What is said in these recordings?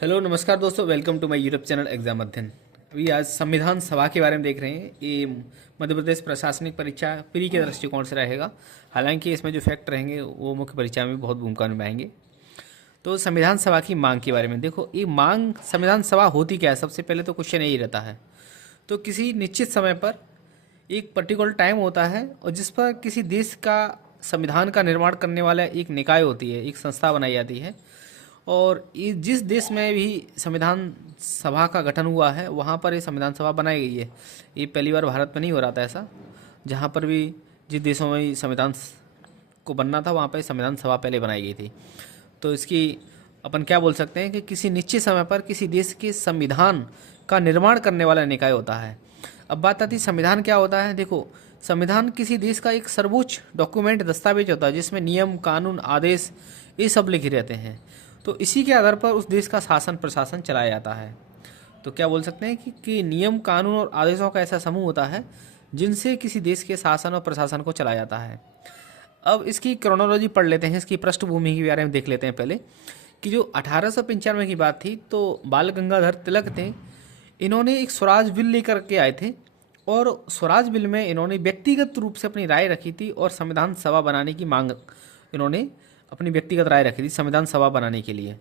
Hello नमस्कार दोस्तों, welcome to my YouTube channel exam Adhyayan. अभी आज संविधान सभा के बारे में देख रहे हैं। ये मध्य प्रदेश प्रशासनिक परीक्षा प्री के दृष्टिकोण से रहेगा। हालांकि इसमें जो फैक्ट रहेंगे वो मुख्य परीक्षा में बहुत भूमिका निभाएंगे। तो संविधान सभा की मांग के बारे में देखो, ये मांग संविधान सभा होती क्या है। सबसे पहले तो क्वेश्चन यही रहता है। तो किसी निश्चित समय पर एक पर्टिकुलर टाइम होता है और जिस पर किसी देश का संविधान का निर्माण करने वाला एक निकाय होती है, एक संस्था बनाई जाती है। और ये जिस देश में भी संविधान सभा का गठन हुआ है वहाँ पर ये संविधान सभा बनाई गई है। ये पहली बार भारत में नहीं हो रहा था ऐसा। जहाँ पर भी जिस देशों में संविधान को बनना था वहाँ पर संविधान सभा पहले बनाई गई थी। तो इसकी अपन क्या बोल सकते हैं कि किसी निश्चित समय पर किसी देश के संविधान का निर्माण करने वाला निकाय होता है। अब बात आती है संविधान क्या होता है। देखो, संविधान किसी देश का एक सर्वोच्च डॉक्यूमेंट दस्तावेज होता है जिसमें नियम कानून आदेश ये सब लिखे रहते हैं। तो इसी के आधार पर उस देश का शासन प्रशासन चलाया जाता है। तो क्या बोल सकते हैं कि नियम कानून और आदेशों का ऐसा समूह होता है जिनसे किसी देश के शासन और प्रशासन को चलाया जाता है। अब इसकी क्रोनोलॉजी पढ़ लेते हैं, इसकी पृष्ठभूमि के बारे में देख लेते हैं पहले कि जो 1895 की बात थी तो बाल गंगाधर तिलक थे। इन्होंने एक स्वराज बिल लेकर के आए थे और स्वराज बिल में इन्होंने व्यक्तिगत रूप से अपनी राय रखी थी और संविधान सभा बनाने की मांग इन्होंने अपनी व्यक्तिगत राय रखी थी संविधान सभा बनाने के लिए।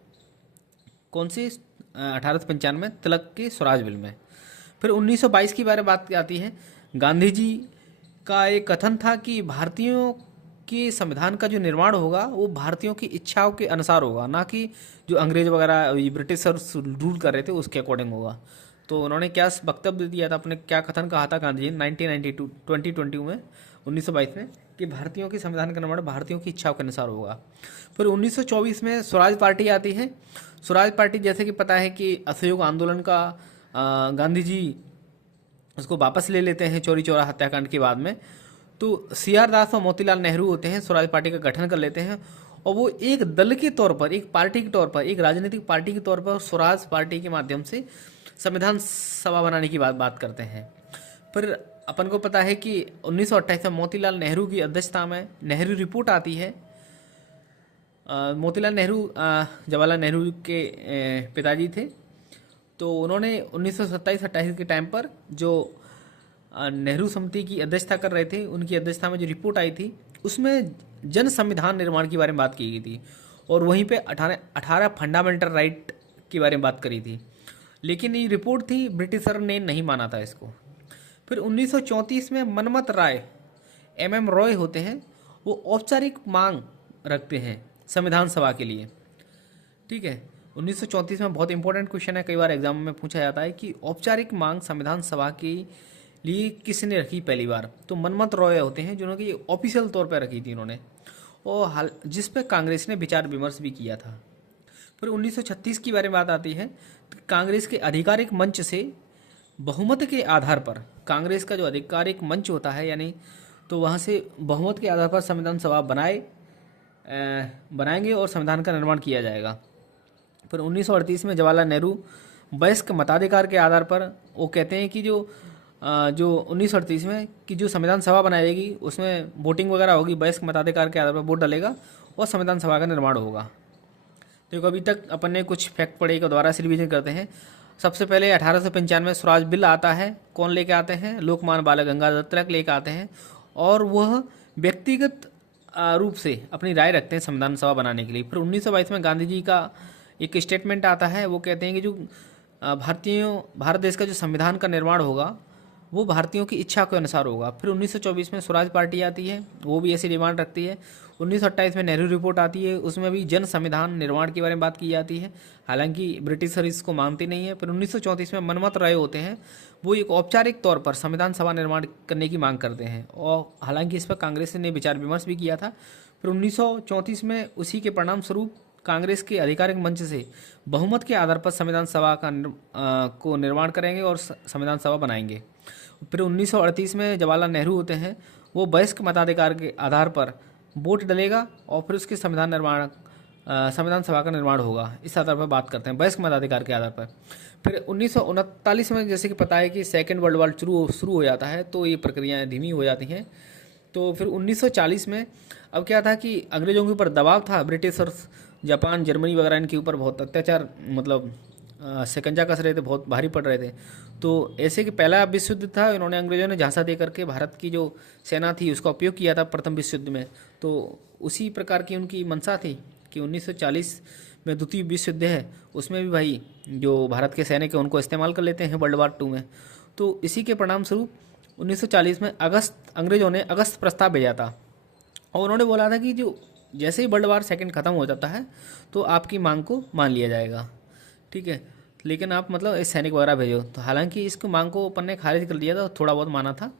कौन सी 1895 तिलक के स्वराज बिल में। फिर 1922 की बारे बात आती है। गांधी जी का एक कथन था कि भारतीयों के संविधान का जो निर्माण होगा वो भारतीयों की इच्छाओं के अनुसार होगा, ना कि जो अंग्रेज वगैरह ब्रिटिशर्स रूल कर रहे थे उसके अकॉर्डिंग होगा। तो उन्होंने क्या वक्तव्य दिया था, अपने क्या कथन कहा था गांधी जी ने 1992 2020 में 1922 में कि भारतीयों के संविधान का निर्माण भारतीयों की इच्छाओं के अनुसार होगा। फिर 1924 में स्वराज पार्टी आती है। स्वराज पार्टी जैसे कि पता है कि असहयोग आंदोलन का गांधी जी उसको वापस ले लेते हैं चौरी चौरा हत्याकांड के बाद में। तो सी आर दास और मोतीलाल नेहरू होते हैं, स्वराज पार्टी का गठन कर लेते हैं और वो एक दल के तौर पर, एक पार्टी के तौर पर, एक राजनीतिक पार्टी के तौर पर स्वराज पार्टी के माध्यम से संविधान सभा बनाने की बात करते हैं। फिर अपन को पता है कि 1928 में मोतीलाल नेहरू की अध्यक्षता में नेहरू रिपोर्ट आती है। मोतीलाल नेहरू जवाहरलाल नेहरू के पिताजी थे। तो उन्होंने 1927-28 के टाइम पर जो नेहरू समिति की अध्यक्षता कर रहे थे, उनकी अध्यक्षता में जो रिपोर्ट आई थी उसमें जन संविधान निर्माण के बारे में बात की गई थी और वहीं पे 18 फंडामेंटल राइट के बारे में बात करी थी। लेकिन ये रिपोर्ट थी, ब्रिटिशर ने नहीं माना था इसको। फिर 1934 में मनमत राय MM रॉय होते हैं, वो औपचारिक मांग रखते हैं संविधान सभा के लिए। ठीक है, 1934 में बहुत इंपॉर्टेंट क्वेश्चन है, कई बार एग्जाम में पूछा जाता है कि औपचारिक मांग संविधान सभा के लिए किसने रखी पहली बार। तो मनमत रॉय होते हैं जिन्होंने ऑफिशियल तौर पर रखी थी इन्होंने, और हाल जिस पर कांग्रेस ने विचार विमर्श भी किया था। फिर 1936 की बारे में बात आती है तो कांग्रेस के आधिकारिक मंच से बहुमत के आधार पर, कांग्रेस का जो आधिकारिक मंच होता है यानी, तो वहाँ से बहुमत के आधार पर संविधान सभा बनाएंगे और संविधान का निर्माण किया जाएगा। फिर 1938 में जवाहरलाल नेहरू वयस्क मताधिकार के आधार पर वो कहते हैं कि जो 1938 में कि जो संविधान सभा बनाई जाएगी उसमें वोटिंग वगैरह होगी, वयस्क मताधिकार के आधार पर वोट डलेगा और संविधान सभा का निर्माण होगा। देखो, अभी तक अपन ने कुछ फैक्ट पढ़े को दोबारा से रिवीजन करते हैं। सबसे पहले 1895 में स्वराज बिल आता है। कौन लेके आते हैं? लोकमान्य बाल गंगाधर तिलक लेके आते हैं और वह व्यक्तिगत रूप से अपनी राय रखते हैं संविधान सभा बनाने के लिए। फिर 1922 में गांधी जी का एक स्टेटमेंट आता है, वो कहते हैं कि जो भारत देश का जो संविधान का निर्माण होगा वो भारतीयों की इच्छा के अनुसार होगा। फिर 1924 में स्वराज पार्टी आती है, वो भी ऐसी डिमांड रखती है। 1928 में नेहरू रिपोर्ट आती है, उसमें भी जन संविधान निर्माण के बारे में बात की जाती है, हालांकि ब्रिटिशर इसको मानते नहीं है। फिर 1934 में मनमत राय होते हैं, वो एक औपचारिक तौर पर संविधान सभा निर्माण करने की मांग करते हैं और हालांकि इस पर कांग्रेस ने विचार विमर्श भी किया था। फिर 1934 में उसी के परिणाम स्वरूप कांग्रेस के आधिकारिक मंच से बहुमत के आधार पर संविधान सभा को निर्माण करेंगे और संविधान सभा बनाएंगे। फिर 1938 में जवाहरलाल नेहरू होते हैं, वो वयस्क मताधिकार के आधार पर वोट डलेगा और फिर उसके संविधान सभा का निर्माण होगा, इस आधार पर बात करते हैं, वयस्क मताधिकार के आधार पर। फिर 1939 में जैसे कि पता है कि सेकेंड वर्ल्ड वॉर शुरू हो जाता है, तो ये प्रक्रियाएँ धीमी हो जाती हैं। तो फिर 1940 में अब क्या था कि अंग्रेजों के ऊपर दबाव था, ब्रिटिशर्स जापान जर्मनी वगैरह इनके ऊपर बहुत अत्याचार मतलब शिकंजा कस रहे थे, बहुत भारी पड़ रहे थे। तो ऐसे कि पहला विश्व युद्ध था, इन्होंने अंग्रेजों ने झांसा दे करके भारत की जो सेना थी उसका उपयोग किया था प्रथम विश्व युद्ध में। तो उसी प्रकार की उनकी मंशा थी कि 1940 में द्वितीय विश्व युद्ध है, उसमें भी भाई जो भारत के सैनिक हैं उनको इस्तेमाल कर लेते हैं वर्ल्ड वार 2 में। तो इसी के परिणाम स्वरूप 1940 में अंग्रेजों ने अगस्त प्रस्ताव भेजा था और उन्होंने बोला था कि जो जैसे ही वर्ल्ड वार सेकंड ख़त्म हो जाता है तो आपकी मांग को मान लिया जाएगा, ठीक है, लेकिन आप मतलब इस सैनिक वगैरह भेजो। तो हालांकि इसको मांग को अपन ने खारिज कर दिया था, थोड़ा बहुत माना था।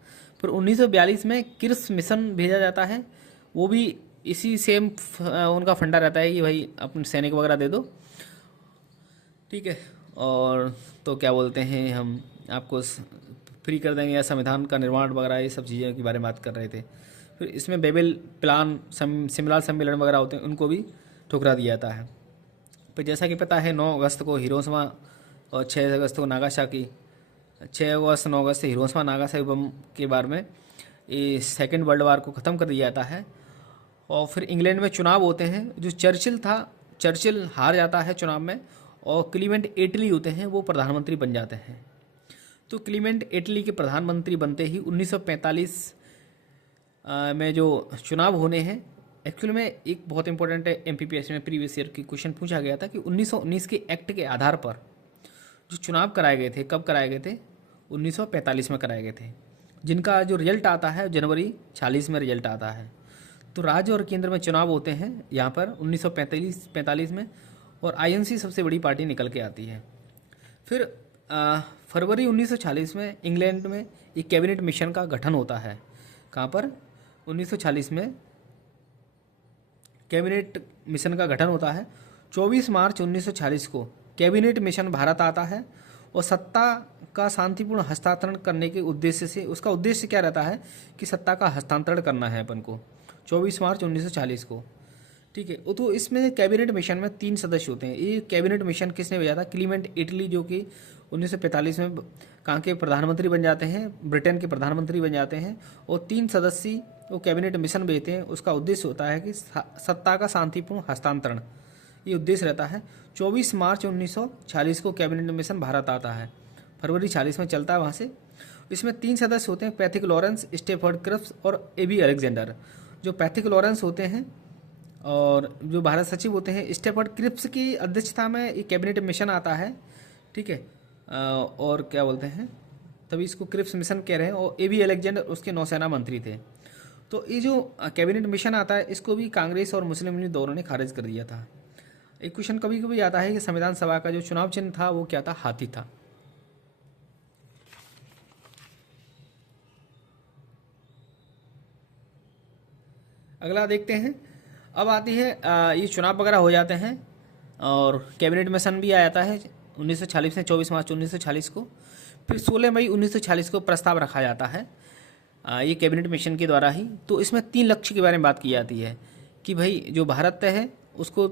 फिर 1942 में किर्स मिशन भेजा जाता है, वो भी इसी सेम उनका फंडा रहता है कि भाई अपने सैनिक वगैरह दे दो, ठीक है, और तो क्या बोलते हैं हम आपको फ्री कर देंगे या संविधान का निर्माण वगैरह ये सब चीज़ों के बारे में बात कर रहे थे। फिर इसमें बेबेल प्लान सिमला सम्मेलन वगैरह होते हैं, उनको भी ठुकरा दिया जाता है। फिर जैसा कि पता है 9 अगस्त को हिरोशिमा और 6 अगस्त को नागासाकी, 6 अगस्त 9 अगस्त से हिरोशिमा नागासाकी बम के बारे में ये सेकेंड वर्ल्ड वार को ख़त्म कर दिया जाता है। और फिर इंग्लैंड में चुनाव होते हैं, जो चर्चिल हार जाता है चुनाव में और क्लीमेंट एटली होते हैं वो प्रधानमंत्री बन जाते हैं। तो क्लीमेंट एटली के प्रधानमंत्री बनते ही 1945 में जो चुनाव होने हैं, एक्चुअल में एक बहुत इंपॉर्टेंट है, एमपीपीएससी में प्रीवियस ईयर की क्वेश्चन पूछा गया था कि 1919 के एक्ट के आधार पर जो चुनाव कराए गए थे, कब कराए गए थे, 1945 में कराए गए थे, जिनका जो रिजल्ट आता है जनवरी 46 में रिजल्ट आता है। तो राज्य और केंद्र में चुनाव होते हैं यहाँ पर 1945 में, और आईएनसी सबसे बड़ी पार्टी निकल के आती है। फिर फरवरी 1946 में इंग्लैंड में एक कैबिनेट मिशन का गठन होता है। कहाँ पर? 1946 में कैबिनेट मिशन का गठन होता है। 24 मार्च 1946 को कैबिनेट मिशन भारत आता है और सत्ता का शांतिपूर्ण हस्तांतरण करने के उद्देश्य से, उसका उद्देश्य क्या रहता है कि सत्ता का हस्तांतरण करना है अपन को 24 मार्च 1940 को, ठीक है। तो इसमें कैबिनेट मिशन में 3 सदस्य होते हैं। ये कैबिनेट मिशन किसने भेजा था? क्लीमेंट एटली, जो कि 1945 में कहाँ के प्रधानमंत्री बन जाते हैं, ब्रिटेन के प्रधानमंत्री बन जाते हैं, और 3 सदस्य वो कैबिनेट मिशन भेजते हैं। उसका उद्देश्य होता है कि सत्ता का शांतिपूर्ण हस्तांतरण, ये उद्देश्य रहता है। 24 मार्च 1946 को कैबिनेट मिशन भारत आता है, फरवरी 40 में चलता है वहाँ से। इसमें 3 सदस्य होते हैं, पैथिक लॉरेंस, स्टेफर्ड क्रिप्स और एबी अलेक्जेंडर। जो पैथिक लॉरेंस होते हैं और जो भारत सचिव होते हैं, स्टेफर्ड क्रिप्स की अध्यक्षता में एक कैबिनेट मिशन आता है, ठीक है, और क्या बोलते हैं, तभी इसको क्रिप्स मिशन कह रहे हैं। और एबी अलेक्जेंडर उसके नौसेना मंत्री थे। तो ये जो कैबिनेट मिशन आता है, इसको भी कांग्रेस और मुस्लिम लीग दोनों ने खारिज कर दिया था। एक क्वेश्चन कभी कभी आता है कि संविधान सभा का जो चुनाव चिन्ह था वो क्या था? हाथी था। अगला देखते हैं। अब आती है ये चुनाव वगैरह हो जाते हैं और कैबिनेट मिशन भी आ जाता है 1946 में, 24 मार्च 1946 को। फिर 16 मई 1946 को प्रस्ताव रखा जाता है ये कैबिनेट मिशन के द्वारा ही। तो इसमें 3 लक्ष्य के बारे में बात की जाती है कि भाई जो भारत है उसको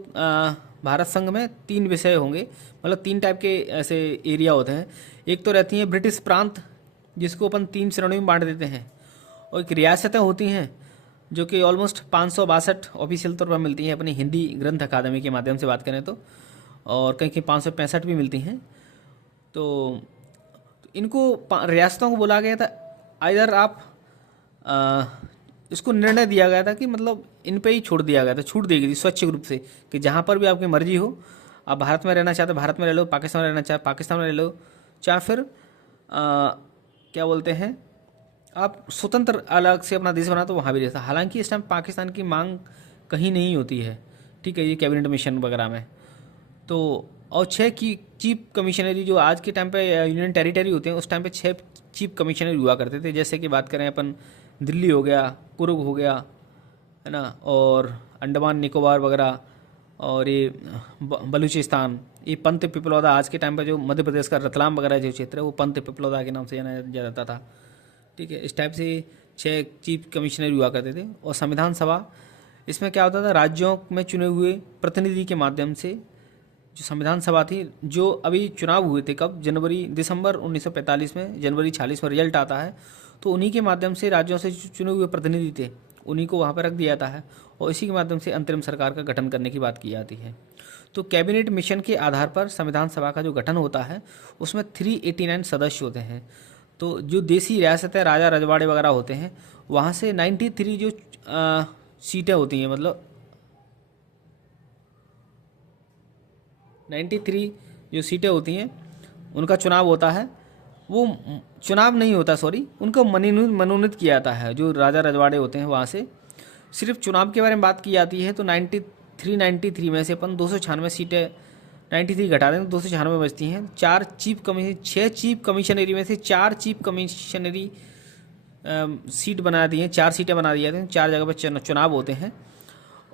भारत संघ में 3 विषय होंगे, मतलब 3 टाइप के ऐसे एरिया होते हैं। एक तो रहती है ब्रिटिश प्रांत, जिसको अपन 3 श्रेणियों में बांट देते हैं, और एक रियासतें होती हैं जो कि ऑलमोस्ट 562 ऑफिशियल तौर पर मिलती हैं अपनी हिंदी ग्रंथ अकादमी के माध्यम से बात करें तो, और कहीं कहीं 565 भी मिलती हैं। तो इनको रियासतों को बोला गया था, इधर आप इसको निर्णय दिया गया था कि मतलब इन पे ही छोड़ दिया गया था, छूट दी गई थी स्वच्छ रूप से कि जहाँ पर भी आपकी मर्जी हो, आप भारत में रहना चाहते भारत में रह लो, पाकिस्तान में रहना चाहे पाकिस्तान में रह लो, चाहे फिर क्या बोलते हैं आप स्वतंत्र अलग से अपना देश बना तो वहाँ भी रहता। हालांकि इस टाइम पाकिस्तान की मांग कहीं नहीं होती है, ठीक है, ये कैबिनेट मिशन वगैरह में। तो और 6 की चीफ कमिश्नरी जो आज के टाइम पे यूनियन टेरिटरी होते हैं, उस टाइम पे 6 चीफ कमिश्नरी हुआ करते थे। जैसे कि बात करें अपन, दिल्ली हो गया, कुर्ग हो गया, है ना, और अंडमान निकोबार वगैरह, और ये बलूचिस्तान, ये पंत पिपलौदा, आज के टाइम पे जो मध्य प्रदेश का रतलाम वगैरह जो क्षेत्र है वो पंत पिपलौदा के नाम से जाना जाता था, ठीक है। इस टाइप से 6 चीफ कमिश्नर हुआ करते थे। और संविधान सभा, इसमें क्या होता था, राज्यों में चुने हुए प्रतिनिधि के माध्यम से जो संविधान सभा थी, जो अभी चुनाव हुए थे कब, दिसंबर 1945 में, जनवरी 46 में रिजल्ट आता है, तो उन्हीं के माध्यम से राज्यों से चुने हुए प्रतिनिधि थे, उन्हीं को वहाँ पर रख दिया जाता है, और इसी के माध्यम से अंतरिम सरकार का गठन करने की बात की जाती है। तो कैबिनेट मिशन के आधार पर संविधान सभा का जो गठन होता है उसमें 389 सदस्य होते हैं। तो जो देसी रियासतें राजा रजवाड़े वगैरह होते हैं वहाँ से 93 जो सीटें होती हैं, मतलब 93 जो सीटें होती हैं उनका चुनाव होता है। वो चुनाव नहीं होता, सॉरी, उनको मनोनीत किया जाता है। जो राजा रजवाड़े होते हैं वहाँ से सिर्फ चुनाव के बारे में बात की जाती है। तो 93 में से अपन 296 सीटें 93 घटा दें तो 296 बचती हैं। 6 चीफ कमिश्नरी में से 4 चीफ कमिश्नरी सीट बना दी हैं, 4 सीटें बना दी जाती हैं, 4 जगह पर चुनाव होते हैं।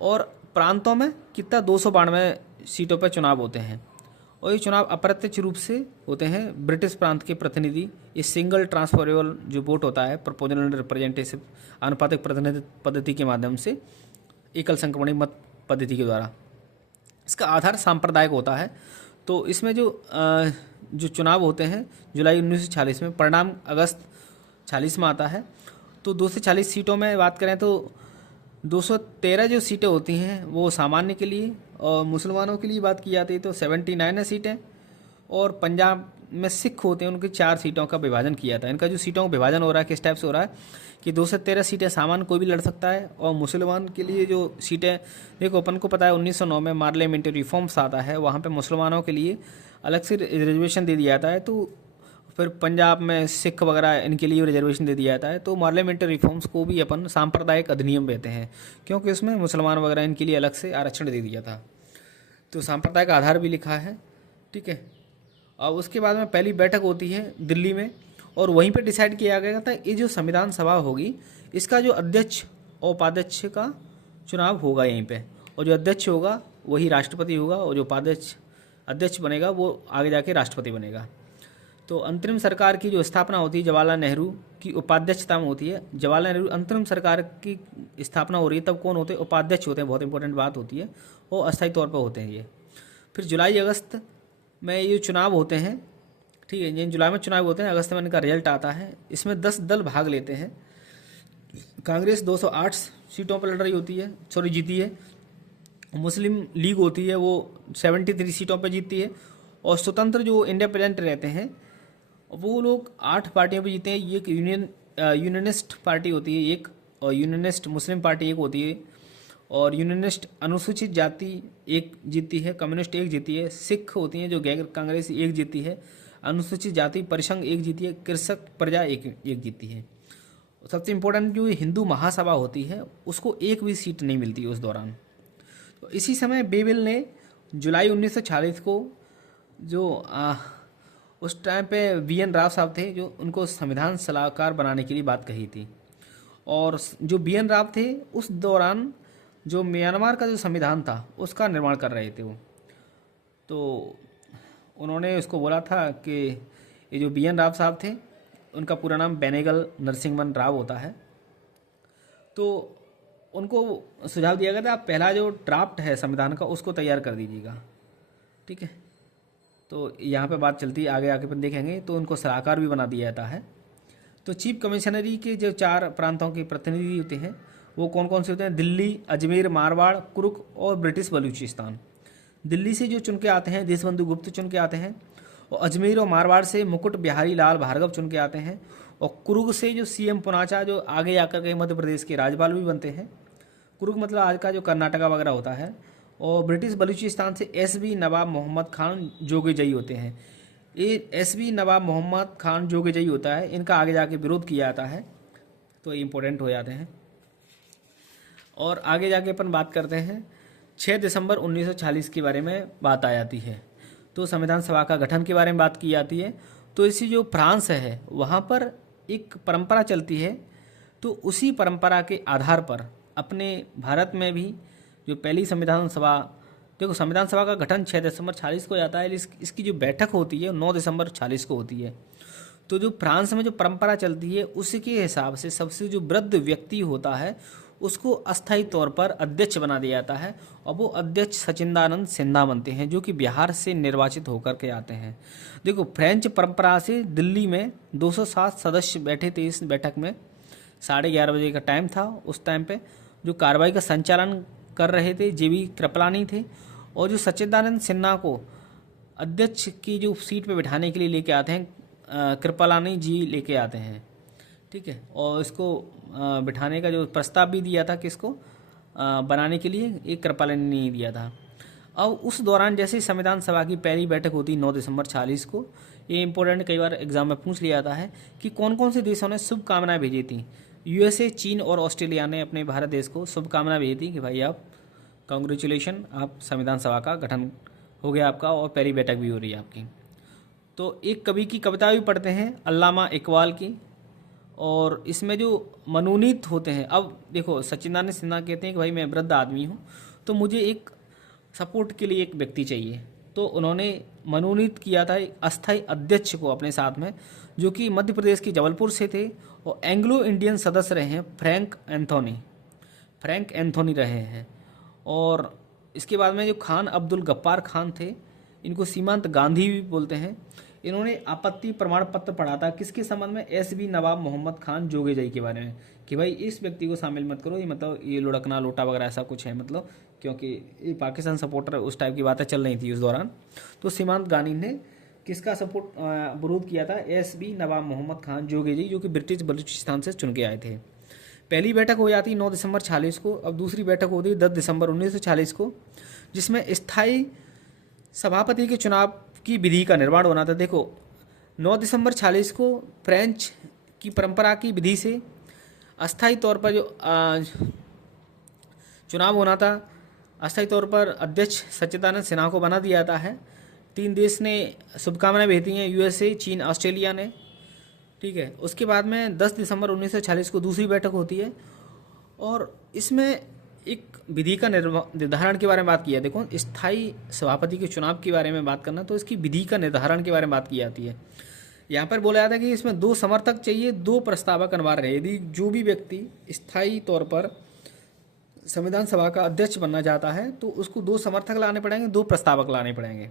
और प्रांतों में कितना 292 सीटों पर चुनाव होते हैं। और ये चुनाव अप्रत्यक्ष रूप से होते हैं। ब्रिटिश प्रांत के प्रतिनिधि इस सिंगल ट्रांसफरेबल जो वोट होता है प्रोपोर्शनल रिप्रेजेंटेटिव आनुपातिक प्रतिनिधित्व पद्धति के माध्यम से एकल संक्रमणिक मत पद्धति के द्वारा, इसका आधार सांप्रदायिक होता है। तो इसमें जो चुनाव होते हैं जुलाई 1946 में, परिणाम अगस्त 46 में आता है। तो 240 सीटों में बात करें तो 213 जो सीटें होती हैं वो सामान्य के लिए, और मुसलमानों के लिए बात की जाती है तो 79 है सीटें। और पंजाब में सिख होते हैं उनकी 4 सीटों का विभाजन किया था। इनका जो सीटों का विभाजन हो रहा है किस टाइप से हो रहा है कि 213 सीटें सामान्य कोई भी लड़ सकता है। और मुसलमान के लिए जो सीटें, देखो अपन को पता है 1909 में पार्लियामेंट्री रिफॉर्म्स आता है, वहाँ पे मुसलमानों के लिए अलग से रिजर्वेशन दे दिया जाता है। तो फिर पंजाब में सिख वगैरह इनके लिए रिजर्वेशन दे दिया जाता है। तो पार्लियामेंट्री रिफॉर्म्स को भी अपन सांप्रदायिक अधिनियम कहते हैं, क्योंकि उसमें मुसलमान वगैरह इनके लिए अलग से आरक्षण दे दिया था। तो सांप्रदायिक आधार भी लिखा है, ठीक है। और उसके बाद में पहली बैठक होती है दिल्ली में, और वहीं पे डिसाइड किया गया था ये जो संविधान सभा होगी इसका जो अध्यक्ष और उपाध्यक्ष का चुनाव होगा यहीं पे। और जो अध्यक्ष होगा वही राष्ट्रपति होगा, और जो उपाध्यक्ष अध्यक्ष बनेगा वो आगे जाके राष्ट्रपति बनेगा। तो अंतरिम सरकार की जो स्थापना होती है जवाहरलाल नेहरू की उपाध्यक्षता में होती है। जवाहरलाल नेहरू अंतरिम सरकार की स्थापना हो रही है तब कौन होते हैं? उपाध्यक्ष होते हैं। बहुत इंपॉर्टेंट बात होती है, और अस्थायी तौर पर होते हैं ये। फिर जुलाई अगस्त में ये चुनाव होते हैं, ठीक है। जुलाई में चुनाव होते हैं, अगस्त में इनका रिजल्ट आता है। इसमें 10 दल भाग लेते हैं। कांग्रेस 208 सीटों पर लड़ रही होती है, सॉरी जीती है। मुस्लिम लीग होती है वो 73 सीटों पर जीतती है। और स्वतंत्र जो इंडिपेंडेंट रहते हैं वो लोग 8 पार्टियों पर जीते हैं। ये एक यूनियनिस्ट पार्टी होती है एक, और यूनियनिस्ट मुस्लिम पार्टी एक होती है, और यूनियनिस्ट अनुसूचित जाति एक जीतती है, कम्युनिस्ट एक जीती है, सिख होती हैं जो गैर कांग्रेसी एक जीती है, अनुसूचित जाति परिसंघ एक जीती है, कृषक प्रजा एक जीती है। सबसे इम्पोर्टेंट जो हिंदू महासभा होती है उसको एक भी सीट नहीं मिलती उस दौरान। तो इसी समय बेबिल ने जुलाई 1946 को जो उस टाइम पे BN राव साहब थे जो उनको संविधान सलाहकार बनाने के लिए बात कही थी। और जो BN राव थे उस दौरान जो म्यांमार का जो संविधान था उसका निर्माण कर रहे थे वो। तो उन्होंने उसको बोला था कि ये जो BN राव साहब थे उनका पूरा नाम बेनेगल नरसिंहमन राव होता है। तो उनको सुझाव दिया गया था आप पहला जो ड्राफ्ट है संविधान का उसको तैयार कर दीजिएगा, ठीक है। तो यहाँ पे बात चलती है, आगे आके अपन देखेंगे। तो उनको सलाहकार भी बना दिया जाता है। तो चीफ कमिश्नरी के जो 4 प्रांतों के प्रतिनिधि होते हैं वो कौन कौन से होते हैं? दिल्ली, अजमेर, मारवाड़, कुर्ग और ब्रिटिश बलूचिस्तान। दिल्ली से जो चुन के आते हैं देशबंधु गुप्त चुन के आते हैं, और अजमेर और मारवाड़ से मुकुट बिहारी लाल भार्गव चुन के आते हैं, और कुर्ग से जो CM पुनाचा जो आगे आकर के मध्य प्रदेश के राज्यपाल भी बनते हैं। कुर्ग मतलब आज का जो कर्नाटका वगैरह होता है। और ब्रिटिश बलूचिस्तान से SB नवाब मोहम्मद खान जोगेजई होते हैं। ये SB नवाब मोहम्मद खान जोगेजई होता है, इनका आगे जाके विरोध किया जाता है, तो ये इंपॉर्टेंट हो जाते हैं। और आगे जाके अपन बात करते हैं 6 दिसंबर 1946 के बारे में बात आ जाती है। तो संविधान सभा का गठन के बारे में बात की जाती है। तो इसी जो फ्रांस है वहाँ पर एक परंपरा चलती है, तो उसी परंपरा के आधार पर अपने भारत में भी जो पहली संविधान सभा, देखो संविधान सभा का गठन 6 दिसंबर 46 को जाता है, इसकी जो बैठक होती है 9 दिसंबर 46 को होती है। तो जो फ्रांस में जो परंपरा चलती है उसके हिसाब से सबसे जो वृद्ध व्यक्ति होता है उसको अस्थायी तौर पर अध्यक्ष बना दिया जाता है, और वो अध्यक्ष सचिदानंद सिन्हा बनते हैं जो कि बिहार से निर्वाचित होकर के आते हैं। देखो फ्रेंच परंपरा से दिल्ली में 207 सदस्य बैठे थे इस बैठक में। 11:30 बजे का टाइम था। उस टाइम पे जो कार्रवाई का संचालन कर रहे थे JB कृपलानी थे, और जो सच्चिदानंद सिन्हा को अध्यक्ष की जो सीट पे बिठाने के लिए लेके आते हैं कृपलानी जी लेके आते हैं, ठीक है। और इसको बिठाने का जो प्रस्ताव भी दिया था किसको बनाने के लिए, एक कृपलानी ने दिया था। अब उस दौरान जैसे संविधान सभा की पहली बैठक होती 9 दिसंबर 46 को, ये इंपॉर्टेंट कई बार एग्जाम में पूछ लिया जाता है कि कौन कौन से देशों ने शुभकामनाएं भेजी थी। यूएसए, चीन और ऑस्ट्रेलिया ने अपने भारत देश को शुभकामनाएं भेजी थी कि भाई आप कांग्रेचुलेशन, आप संविधान सभा का गठन हो गया आपका और पहली बैठक भी हो रही है आपकी। तो एक कवि की कविता भी पढ़ते हैं, अल्लामा इकबाल की, और इसमें जो मनोनीत होते हैं, अब देखो सच्चिदानंद सिन्हा कहते हैं कि भाई मैं वृद्ध आदमी हूँ तो मुझे एक सपोर्ट के लिए एक व्यक्ति चाहिए, तो उन्होंने मनोनीत किया था एक अस्थायी अध्यक्ष को अपने साथ में, जो कि मध्य प्रदेश के जबलपुर से थे और एंग्लो इंडियन सदस्य रहे हैं, फ्रैंक एंथोनी रहे हैं। और इसके बाद में जो खान अब्दुल गफ्फार खान थे, इनको सीमांत गांधी भी बोलते हैं, इन्होंने आपत्ति प्रमाण पत्र पढ़ा था किसके संबंध में, एसबी नवाब मोहम्मद खान जोगेजई के बारे में, कि भाई इस व्यक्ति को शामिल मत करो, ये मतलब ये लुढ़कना लोटा वगैरह ऐसा कुछ है, मतलब क्योंकि ये पाकिस्तान सपोर्टर उस टाइप की बातें चल रही थी उस दौरान। तो सीमांत गांधी ने किसका सपोर्ट विरोध किया था, एसबी नवाब मोहम्मद खान जोगेजई, जो कि ब्रिटिश बलूचिस्तान से चुन के आए थे। पहली बैठक हो जाती 9 दिसंबर 46 को। अब दूसरी बैठक होती 10 दिसंबर 1946 को, जिसमें स्थायी सभापति के चुनाव की विधि का निर्माण होना था। देखो 9 दिसंबर 46 को फ्रेंच की परंपरा की विधि से अस्थायी तौर पर जो चुनाव होना था, अस्थायी तौर पर अध्यक्ष सच्चिदानंद सिन्हा को बना दिया जाता है। 3 देश ने शुभकामनाएं भेजी हैं, यूएसए, चीन, ऑस्ट्रेलिया ने, ठीक है। उसके बाद में 10 दिसंबर 1946 को दूसरी बैठक होती है और इसमें एक विधि का निर्धारण के बारे में बात की है। देखो स्थायी सभापति के चुनाव के बारे में बात करना, तो इसकी विधि का निर्धारण के बारे में बात की जाती है। यहाँ पर बोला जाता है कि इसमें 2 समर्थक चाहिए, 2 प्रस्तावक अनिवार्य है। यदि जो भी व्यक्ति स्थायी तौर पर संविधान सभा का अध्यक्ष बनना चाहता है तो उसको 2 समर्थक लाने पड़ेंगे, 2 प्रस्तावक लाने पड़ेंगे।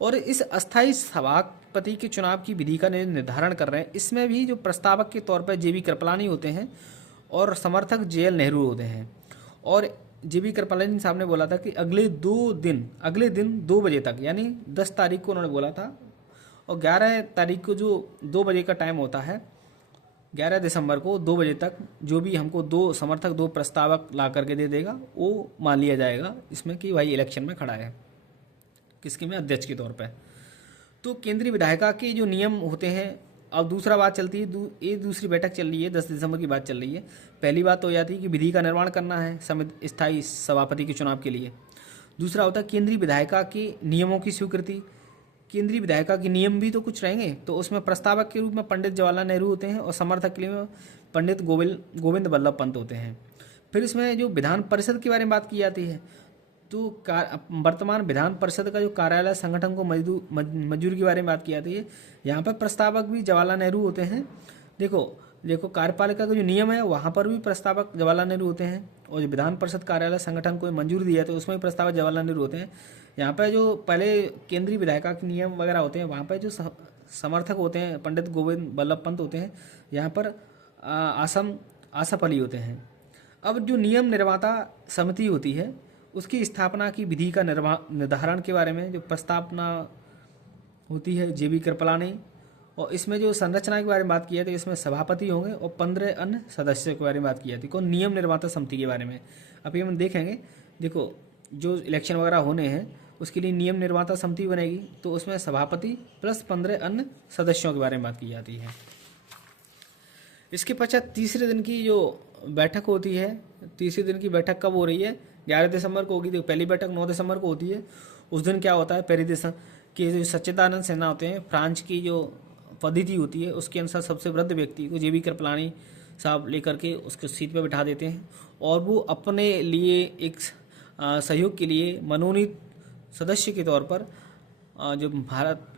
और इस अस्थायी सभापति के चुनाव की विधि का निर्धारण कर रहे हैं, इसमें भी जो प्रस्तावक के तौर पर जेबी कृपलानी होते हैं और समर्थक जेएल नेहरू होते हैं। और जेबी कृपलानी साहब ने बोला था कि अगले दिन 2 बजे तक, यानी 10 तारीख को उन्होंने बोला था, और 11 तारीख को जो 2 बजे का टाइम होता है, 11 दिसंबर को 2 बजे तक जो भी हमको 2 समर्थक 2 प्रस्तावक ला करके दे देगा वो मान लिया जाएगा इसमें कि भाई इलेक्शन में खड़ा है, किसके में, अध्यक्ष के तौर पे। तो केंद्रीय विधायिका के जो नियम होते हैं, अब दूसरा बात चलती है, ये दूसरी बैठक चल रही है, 10 दिसंबर की बात चल रही है। पहली बात तो हो जाती है कि विधि का निर्माण करना है स्थायी सभापति के चुनाव के लिए। दूसरा होता है केंद्रीय विधायिका के नियमों की स्वीकृति। केंद्रीय विधायिका के नियम भी तो कुछ रहेंगे, तो उसमें प्रस्तावक के रूप में पंडित जवाहरलाल नेहरू होते हैं और समर्थक के लिए पंडित गोविंद वल्लभ पंत होते हैं। फिर इसमें जो विधान परिषद के बारे में बात की जाती है, तो वर्तमान विधान परिषद का जो कार्यालय संगठन को मंजूरी के बारे में बात की जाती है। यहाँ पर प्रस्तावक भी जवाहरलाल नेहरू होते हैं। देखो कार्यपालिका का जो नियम है वहाँ पर भी प्रस्तावक जवाहरलाल नेहरू होते हैं, और जो विधान परिषद कार्यालय संगठन को मंजूरी दी जाती है उसमें भी प्रस्तावक जवाहरलाल नेहरू होते हैं। यहाँ पर जो पहले केंद्रीय विधायिका के नियम वगैरह होते हैं, वहाँ पर जो समर्थक होते हैं पंडित गोविंद वल्लभ पंत होते हैं, यहाँ पर आसफ अली होते हैं। अब जो नियम निर्माता समिति होती है उसकी स्थापना की विधि का निर्धारण के बारे में जो प्रस्तावना होती है जेबी कृपलानी, और इसमें जो संरचना के बारे में बात की जाती है, इसमें सभापति होंगे और 15 अन्य सदस्यों के बारे में बात की जाती है। कौन, नियम निर्माता समिति के बारे में अभी हम देखेंगे। देखो जो इलेक्शन वगैरह होने हैं उसके लिए नियम निर्माता समिति बनेगी, तो उसमें सभापति प्लस 15 अन्य सदस्यों के बारे में बात की जाती है। इसके पश्चात तीसरे दिन की जो बैठक होती है, तीसरे दिन की बैठक कब हो रही है, 11 दिसंबर को होगी। देखो पहली बैठक 9 दिसंबर को होती है। उस दिन क्या होता है, पहली दिसंबर के जो सच्चिदानंद सिन्हा होते हैं, फ्रांस की जो पद्धति होती है उसके अनुसार सबसे वृद्ध व्यक्ति को जेबी कृपलानी साहब लेकर के उसके सीट पर बिठा देते हैं, और वो अपने लिए एक सहयोग के लिए मनोनीत सदस्य के तौर पर जो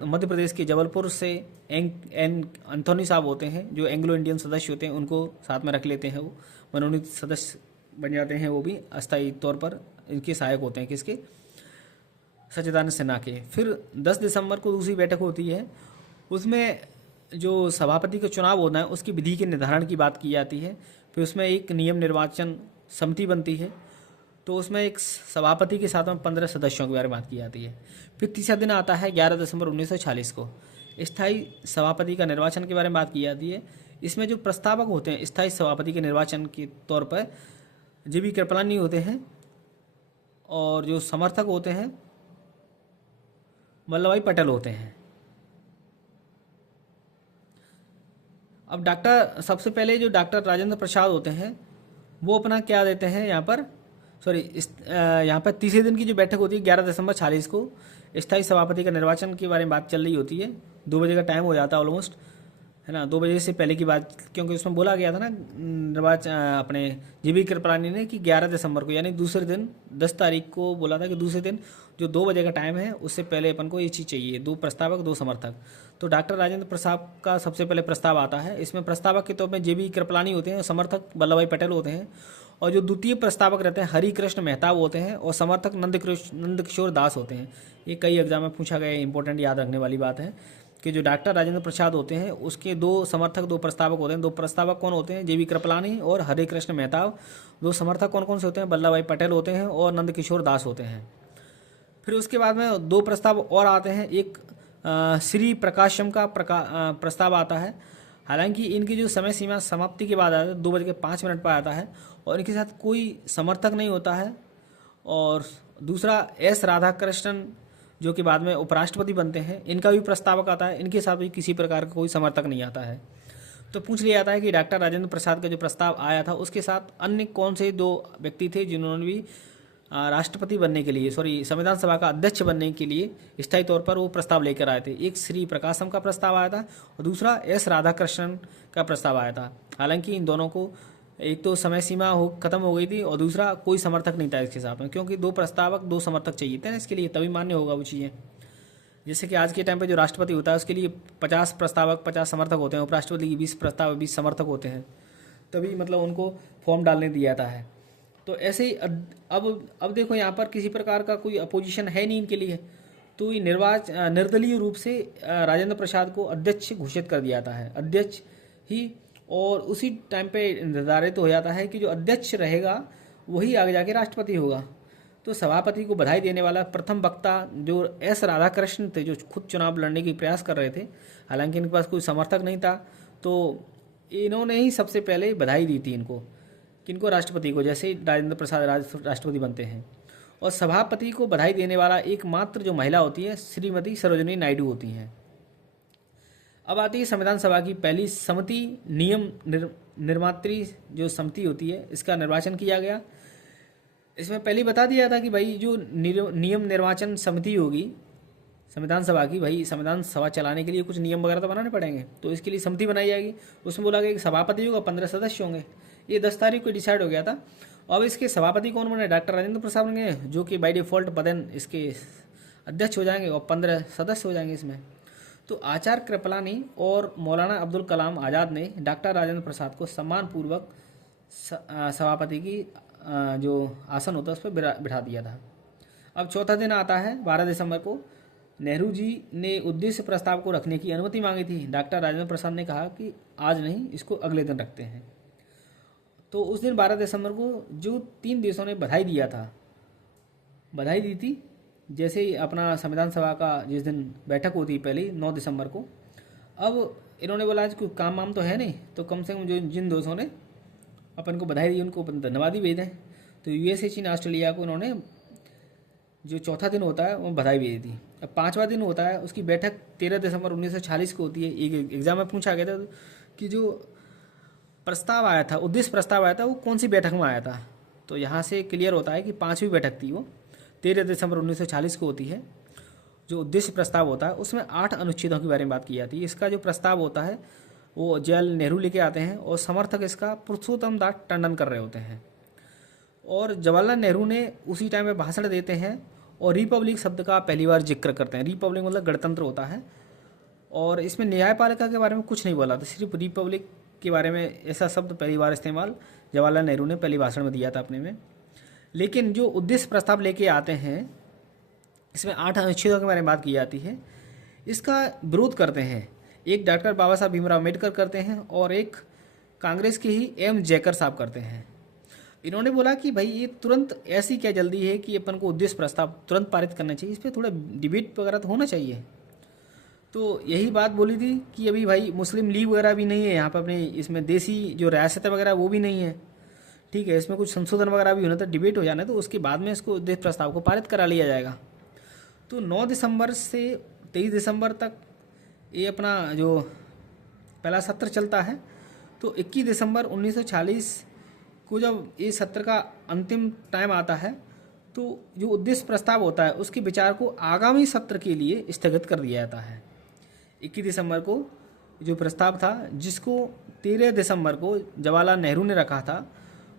मध्य प्रदेश के जबलपुर से एंथोनी साहब होते हैं, जो एंग्लो इंडियन सदस्य होते हैं, उनको साथ में रख लेते हैं। वो मनोनीत सदस्य बन जाते हैं, वो भी अस्थायी तौर पर इनके सहायक होते हैं, किसके, सच्चिदानंद सिन्हा के। फिर 10 दिसंबर को दूसरी बैठक होती है, उसमें जो सभापति का चुनाव होना है उसकी विधि के निर्धारण की बात की जाती है। फिर उसमें एक नियम निर्वाचन समिति बनती है, तो उसमें एक सभापति के साथ में 15 सदस्यों के बारे में बात की जाती है। फिर तीसरा दिन आता है 11 दिसंबर 1946 को, स्थायी सभापति का निर्वाचन के बारे में बात की जाती है। इसमें जो प्रस्तावक होते हैं स्थायी सभापति के निर्वाचन के तौर पर जीवी कृपलानी होते हैं, और जो समर्थक होते हैं वल्लभ भाई पटेल होते हैं। अब सबसे पहले जो डॉक्टर राजेंद्र प्रसाद होते हैं वो अपना क्या देते हैं यहाँ पर, यहाँ पर तीसरे दिन की जो बैठक होती है 11 दिसंबर 46 को, स्थायी सभापति का निर्वाचन के बारे में बात चल रही होती है। 2 बजे का टाइम हो जाता है ऑलमोस्ट, है ना, 2 बजे से पहले की बात, क्योंकि उसमें बोला गया था ना निर्वाचन अपने जीवी कृपलानी ने कि 11 दिसंबर को, यानी दूसरे दिन 10 तारीख को बोला था कि दूसरे दिन जो 2 बजे का टाइम है उससे पहले अपन को ये चीज़ चाहिए, 2 प्रस्तावक 2 समर्थक। तो डॉक्टर राजेंद्र प्रसाद का सबसे पहले प्रस्ताव आता है। इसमें प्रस्तावक के तौर में जीवी कृपलानी होते हैं, समर्थक वल्लभ भाई पटेल होते हैं, और जो द्वितीय प्रस्तावक रहते हैं हरिकृष्ण मेहताब होते हैं, और समर्थक नंदकिशोर दास होते हैं। ये कई एग्जाम में पूछा गया, इंपॉर्टेंट याद रखने वाली बात है कि जो डॉक्टर राजेंद्र प्रसाद होते हैं उसके 2 समर्थक 2 प्रस्तावक होते हैं। 2 प्रस्तावक कौन होते हैं, जीवी कृपलानी और हरिकृष्ण मेहताब। 2 समर्थक कौन कौन से होते हैं, वल्लभ भाई पटेल होते हैं और नंदकिशोर दास होते हैं। फिर उसके बाद में 2 प्रस्ताव और आते हैं। एक श्री प्रकाशम का प्रस्ताव आता है, हालांकि इनकी जो समय सीमा समाप्ति के बाद आता है 2:05 पर आता है, और इनके साथ कोई समर्थक नहीं होता है। और दूसरा एस राधाकृष्णन जो कि बाद में उपराष्ट्रपति बनते हैं, इनका भी प्रस्तावक आता है, इनके साथ भी किसी प्रकार का कोई समर्थक नहीं आता है। तो पूछ लिया जाता है कि डॉक्टर राजेंद्र प्रसाद का जो प्रस्ताव आया था उसके साथ अन्य कौन से 2 व्यक्ति थे जिन्होंने भी राष्ट्रपति बनने के लिए, संविधान सभा का अध्यक्ष बनने के लिए स्थायी तौर पर वो प्रस्ताव लेकर आए थे। एक श्री प्रकाशम का प्रस्ताव आया था और दूसरा एस राधाकृष्णन का प्रस्ताव आया था। हालांकि इन दोनों को एक तो समय सीमा खत्म हो गई थी और दूसरा कोई समर्थक नहीं था इसके साथ में, क्योंकि 2 प्रस्तावक 2 समर्थक चाहिए थे ना इसके लिए, तभी मान्य होगा वो चीज़ें। जैसे कि आज के टाइम पे जो राष्ट्रपति होता है उसके लिए 50 प्रस्तावक 50 समर्थक होते हैं, उपराष्ट्रपति की 20 प्रस्तावक 20 समर्थक होते हैं, तभी मतलब उनको फॉर्म डालने दिया जाता है। तो ऐसे ही अब देखो यहाँ पर किसी प्रकार का कोई अपोजिशन है नहीं इनके लिए, तो ये निर्दलीय रूप से राजेंद्र प्रसाद को अध्यक्ष घोषित कर दिया जाता है, अध्यक्ष ही। और उसी टाइम पे निर्धारित हो जाता है कि जो अध्यक्ष रहेगा वही आगे जाके राष्ट्रपति होगा। तो सभापति को बधाई देने वाला प्रथम वक्ता जो एस राधाकृष्णन थे, जो खुद चुनाव लड़ने की प्रयास कर रहे थे, हालांकि इनके पास कोई समर्थक नहीं था, तो इन्होंने ही सबसे पहले बधाई दी थी इनको, किनको, राष्ट्रपति को, जैसे ही राजेंद्र प्रसाद राष्ट्रपति बनते हैं। और सभापति को बधाई देने वाला एकमात्र जो महिला होती है श्रीमती सरोजिनी नायडू होती हैं। अब आती है संविधान सभा की पहली समिति, नियम निर्मात्री जो समिति होती है, इसका निर्वाचन किया गया। इसमें पहले बता दिया था कि भाई जो नियम निर्वाचन समिति होगी संविधान सभा की, भाई संविधान सभा चलाने के लिए कुछ नियम वगैरह तो बनाने पड़ेंगे, तो इसके लिए समिति बनाई जाएगी। उसमें बोला गया कि सभापति होगा, 15 सदस्य होंगे। ये 10 तारीख को डिसाइड हो गया था। अब इसके सभापति कौन बने, डॉक्टर राजेंद्र प्रसाद बनेंगे, जो कि बाई डिफॉल्ट बदन इसके अध्यक्ष हो जाएंगे, और 15 सदस्य हो जाएंगे इसमें। तो आचार्य कृपलानी और मौलाना अब्दुल कलाम आज़ाद ने डॉक्टर राजेंद्र प्रसाद को सम्मानपूर्वक सभापति की जो आसन होता है उस पर बिठा दिया था। अब चौथा दिन आता है 12 दिसंबर को। नेहरू जी ने उद्देश्य प्रस्ताव को रखने की अनुमति मांगी थी। डॉक्टर राजेंद्र प्रसाद ने कहा कि आज नहीं, इसको अगले दिन रखते हैं। तो उस दिन 12 दिसंबर को जो 3 देशों ने बधाई दी थी, जैसे ही अपना संविधान सभा का जिस दिन बैठक होती पहले 9 दिसंबर को, अब इन्होंने बोला आज कोई काम वाम तो है नहीं, तो कम से कम जो जिन देशों ने अपन को बधाई दी उनको धन्यवाद ही भेजें। तो यूएसए, चीन, ऑस्ट्रेलिया को उन्होंने जो चौथा दिन होता है वो बधाई भेजी थी। अब 5वां दिन होता है, उसकी बैठक 13 दिसंबर 1946 को होती है। एक एग्जाम में पूछा गया था कि जो प्रस्ताव आया था, उद्देश्य प्रस्ताव आया था, वो कौन सी बैठक में आया था। तो यहाँ से क्लियर होता है कि 5वीं बैठक थी, वो 13 दिसंबर 1946 को होती है। जो उद्देश्य प्रस्ताव होता है उसमें 8 अनुच्छेदों के बारे में बात की जाती है। इसका जो प्रस्ताव होता है वो जवाहरलाल नेहरू लेके आते हैं और समर्थक इसका पुरुषोत्तम दास टंडन कर रहे होते हैं। और जवाहरलाल नेहरू ने उसी टाइम में भाषण देते हैं और रिपब्लिक शब्द का पहली बार जिक्र करते हैं। रिपब्लिक मतलब गणतंत्र होता है, और इसमें न्यायपालिका के बारे में कुछ नहीं बोला था, सिर्फ रिपब्लिक के बारे में ऐसा शब्द पहली बार इस्तेमाल जवाहरलाल नेहरू ने पहली भाषण में दिया था अपने में। लेकिन जो उद्देश्य प्रस्ताव लेके आते हैं इसमें 8 अनुच्छेदों के बारे में बात की जाती है। इसका विरोध करते हैं एक डॉक्टर बाबा साहब भीमराव अम्बेडकर करते हैं और एक कांग्रेस के ही एम जयकर साहब करते हैं। इन्होंने बोला कि भाई ये तुरंत ऐसी क्या जल्दी है कि अपन को उद्देश्य प्रस्ताव तुरंत पारित करना चाहिए, इस पर थोड़ा डिबेट वगैरह तो होना चाहिए। तो यही बात बोली थी कि अभी भाई मुस्लिम लीग वगैरह भी नहीं है यहाँ पर अपने इसमें, देसी जो रियासत वगैरह वो भी नहीं है, ठीक है। इसमें कुछ संशोधन वगैरह भी होना था, डिबेट हो जाना है, तो उसके बाद में इसको उद्देश्य प्रस्ताव को पारित करा लिया जाएगा। तो 9 दिसंबर से 23 दिसंबर तक ये अपना जो पहला सत्र चलता है। तो 21 दिसंबर 1946 को जब ये सत्र का अंतिम टाइम आता है, तो जो उद्देश्य प्रस्ताव होता है उसके विचार को आगामी सत्र के लिए स्थगित कर दिया जाता है। 21 दिसंबर को जो प्रस्ताव था, जिसको 13 दिसंबर को जवाहरलाल नेहरू ने रखा था,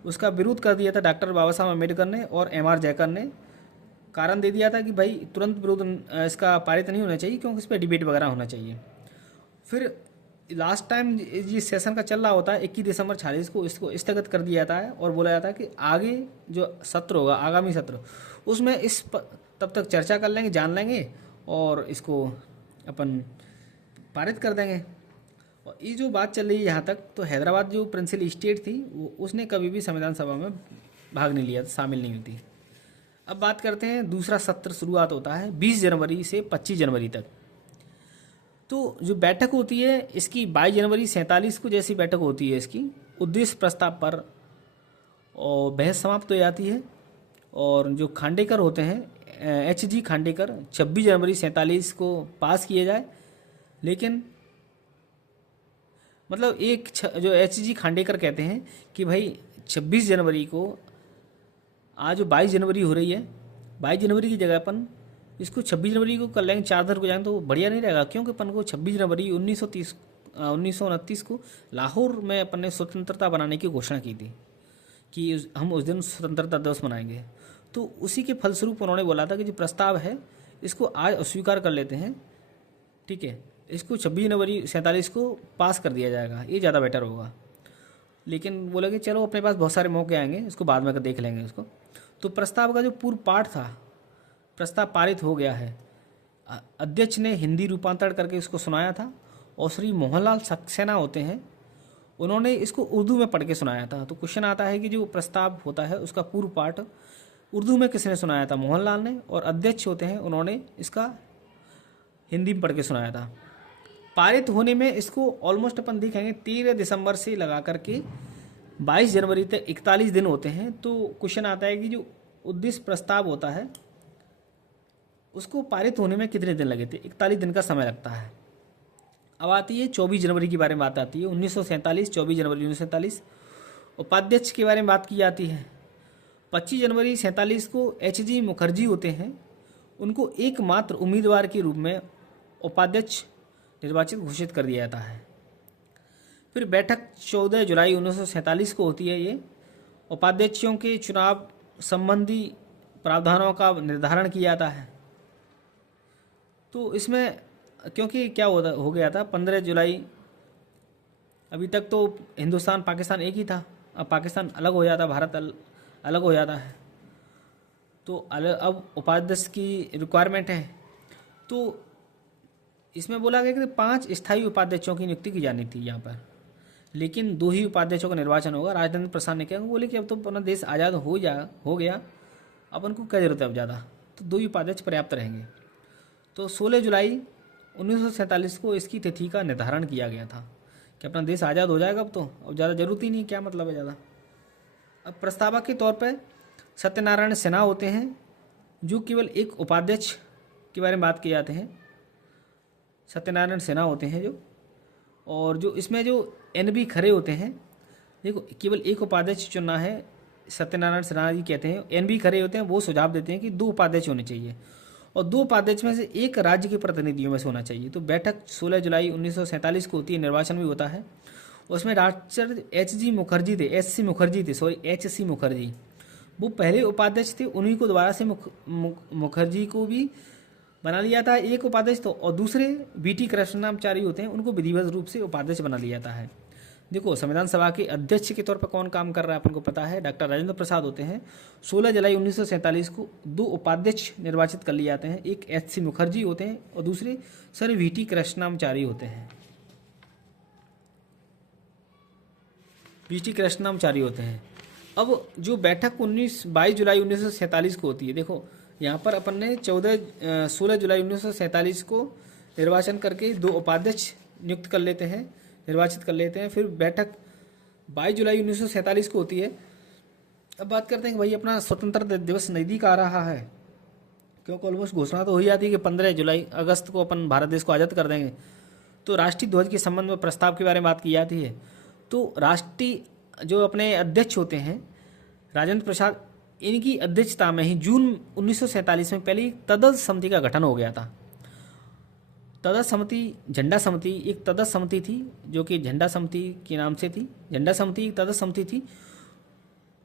उसका विरोध कर दिया था डॉक्टर बाबा साहब अम्बेडकर ने और एम.आर. जयकर ने। कारण दे दिया था कि भाई तुरंत विरोध इसका पारित नहीं होना चाहिए, क्योंकि इस पर डिबेट वगैरह होना चाहिए। फिर लास्ट टाइम जिस सेशन का चल रहा होता है 21 दिसंबर 46 को इसको स्थगित कर दिया जाता है और बोला जाता है कि आगे जो सत्र होगा, आगामी सत्र, उसमें तब तक चर्चा कर लेंगे, जान लेंगे और इसको अपन पारित कर देंगे। और ये जो बात चल रही है यहाँ तक, तो हैदराबाद जो प्रिंसिपल स्टेट थी उसने कभी भी संविधान सभा में भाग नहीं लिया, शामिल नहीं हुई थी। अब बात करते हैं दूसरा सत्र शुरुआत होता है 20 जनवरी से 25 जनवरी तक। तो जो बैठक होती है इसकी 22 जनवरी 47 को जैसी बैठक होती है इसकी उद्देश्य प्रस्ताव पर, और बहस समाप्त हो जाती है। और जो खांडेकर होते हैं H.G. खांडेकर 26 जनवरी 47 को पास किए जाए, लेकिन मतलब जो H.G. खांडेकर कहते हैं कि भाई 26 जनवरी को, आज 22 जनवरी हो रही है, 22 जनवरी की जगह अपन इसको 26 जनवरी को कर लेंगे, 4 दिन को जाएंगे तो बढ़िया नहीं रहेगा। क्योंकि अपन को 26 जनवरी 1929 को लाहौर में अपन ने स्वतंत्रता बनाने की घोषणा की थी कि हम उस दिन स्वतंत्रता दिवस मनाएंगे। तो उसी के फलस्वरूप उन्होंने बोला था कि जो प्रस्ताव है इसको आज अस्वीकार कर लेते हैं, ठीक है, इसको 26 जनवरी 47 को पास कर दिया जाएगा, ये ज़्यादा बेटर होगा। लेकिन बोला कि चलो अपने पास बहुत सारे मौके आएंगे, इसको बाद में देख लेंगे इसको। तो प्रस्ताव का जो पूर्व पाठ था, प्रस्ताव पारित हो गया है। अध्यक्ष ने हिंदी रूपांतरण करके इसको सुनाया था और श्री मोहनलाल सक्सेना होते हैं, उन्होंने इसको उर्दू में पढ़ के सुनाया था। तो क्वेश्चन आता है कि जो प्रस्ताव होता है उसका पूर्व पाठ उर्दू में किसने सुनाया था? मोहनलाल ने। और अध्यक्ष होते हैं, उन्होंने इसका हिंदी में पढ़ के सुनाया था। पारित होने में इसको ऑलमोस्ट अपन देखेंगे 13 दिसंबर से लगा करके 22 जनवरी तक 41 दिन होते हैं। तो क्वेश्चन आता है कि जो उद्देश्य प्रस्ताव होता है उसको पारित होने में कितने दिन लगे थे? 41 दिन का समय लगता है। अब आती है 24 जनवरी के बारे में बात आती है, 1947, 24 जनवरी 1947। उपाध्यक्ष के बारे में बात की जाती है। 25 जनवरी 47 को H.G. मुखर्जी होते हैं, उनको एकमात्र उम्मीदवार के रूप में उपाध्यक्ष निर्वाचित घोषित कर दिया जाता है। फिर बैठक 14 जुलाई 1947 को होती है। ये उपाध्यक्षों के चुनाव संबंधी प्रावधानों का निर्धारण किया जाता है। तो इसमें क्योंकि क्या हो गया था 15 जुलाई, अभी तक तो हिंदुस्तान पाकिस्तान एक ही था, अब पाकिस्तान अलग हो जाता, भारत अलग हो जाता है, तो अब उपाध्यक्ष की रिक्वायरमेंट है। तो इसमें बोला गया कि 5 स्थायी उपाध्यक्षों की नियुक्ति की जानी थी यहाँ पर, लेकिन 2 ही उपाध्यक्षों का निर्वाचन होगा। राजेंद्र प्रसाद ने क्या बोले कि अब तो अपना देश आज़ाद हो गया, अपन को क्या जरूरत है अब ज़्यादा, तो 2 ही उपाध्यक्ष पर्याप्त रहेंगे। तो 16 जुलाई 1947 को इसकी तिथि का निर्धारण किया गया था कि अपना देश आज़ाद हो जाएगा, अब ज़्यादा जरूरत ही नहीं, क्या मतलब है ज़्यादा। अब प्रस्तावक के तौर पर सत्यनारायण सिन्हा होते हैं, जो केवल एक उपाध्यक्ष के बारे में बात किए जाते हैं। सत्यनारायण सिन्हा होते हैं जो, और जो इसमें जो NB खरे होते हैं, देखो केवल एक उपाध्यक्ष चुनना है, सत्यनारायण सिन्हा जी कहते हैं। NB खरे होते हैं, वो सुझाव देते हैं कि 2 उपाध्यक्ष होने चाहिए और 2 उपाध्यक्ष में से एक राज्य के प्रतिनिधियों में से होना चाहिए। तो बैठक 16 जुलाई 1947 को होती है, निर्वाचन भी होता है। उसमें डॉक्टर H.G. मुखर्जी थे, H.C. मुखर्जी, वो पहले उपाध्यक्ष थे, उन्हीं को दोबारा से मुखर्जी को भी बना लिया था एक उपाध्यक्ष, तो और दूसरे B.T. कृष्णमाचारी होते हैं, उनको विधिवत रूप से उपाध्यक्ष बना लिया जाता है। देखो संविधान सभा के अध्यक्ष के तौर पर कौन काम कर रहा है अपन को पता है, डॉक्टर राजेंद्र प्रसाद होते हैं। 16 जुलाई 1947 को 2 उपाध्यक्ष निर्वाचित कर लिए जाते हैं, एक H.C. मुखर्जी होते हैं और दूसरे सर V.T. कृष्णमाचारी होते हैं। V.T. कृष्णमाचारी होते हैं। अब जो बैठक 22 जुलाई 1947 को होती है, देखो यहाँ पर अपन ने 16 जुलाई 1947 को निर्वाचन करके 2 उपाध्यक्ष नियुक्त कर लेते हैं, निर्वाचित कर लेते हैं। फिर बैठक 22 जुलाई 1947 को होती है। अब बात करते हैं कि भाई अपना स्वतंत्रता दिवस नज़दीक आ रहा है, क्योंकि ऑलमोस्ट घोषणा तो हो ही जाती है कि 15 अगस्त को अपन भारत देश को आज़ाद कर देंगे। तो राष्ट्रीय ध्वज के संबंध में प्रस्ताव के बारे में बात की जाती है। तो राष्ट्रीय जो अपने अध्यक्ष होते हैं राजेंद्र प्रसाद, इनकी अध्यक्षता में ही जून 1947 में पहली तदर्थ समिति का गठन हो गया था। तदर्थ समिति, झंडा समिति, एक तदर्थ समिति थी जो कि झंडा समिति के नाम से थी। झंडा समिति एक तदर्थ समिति थी,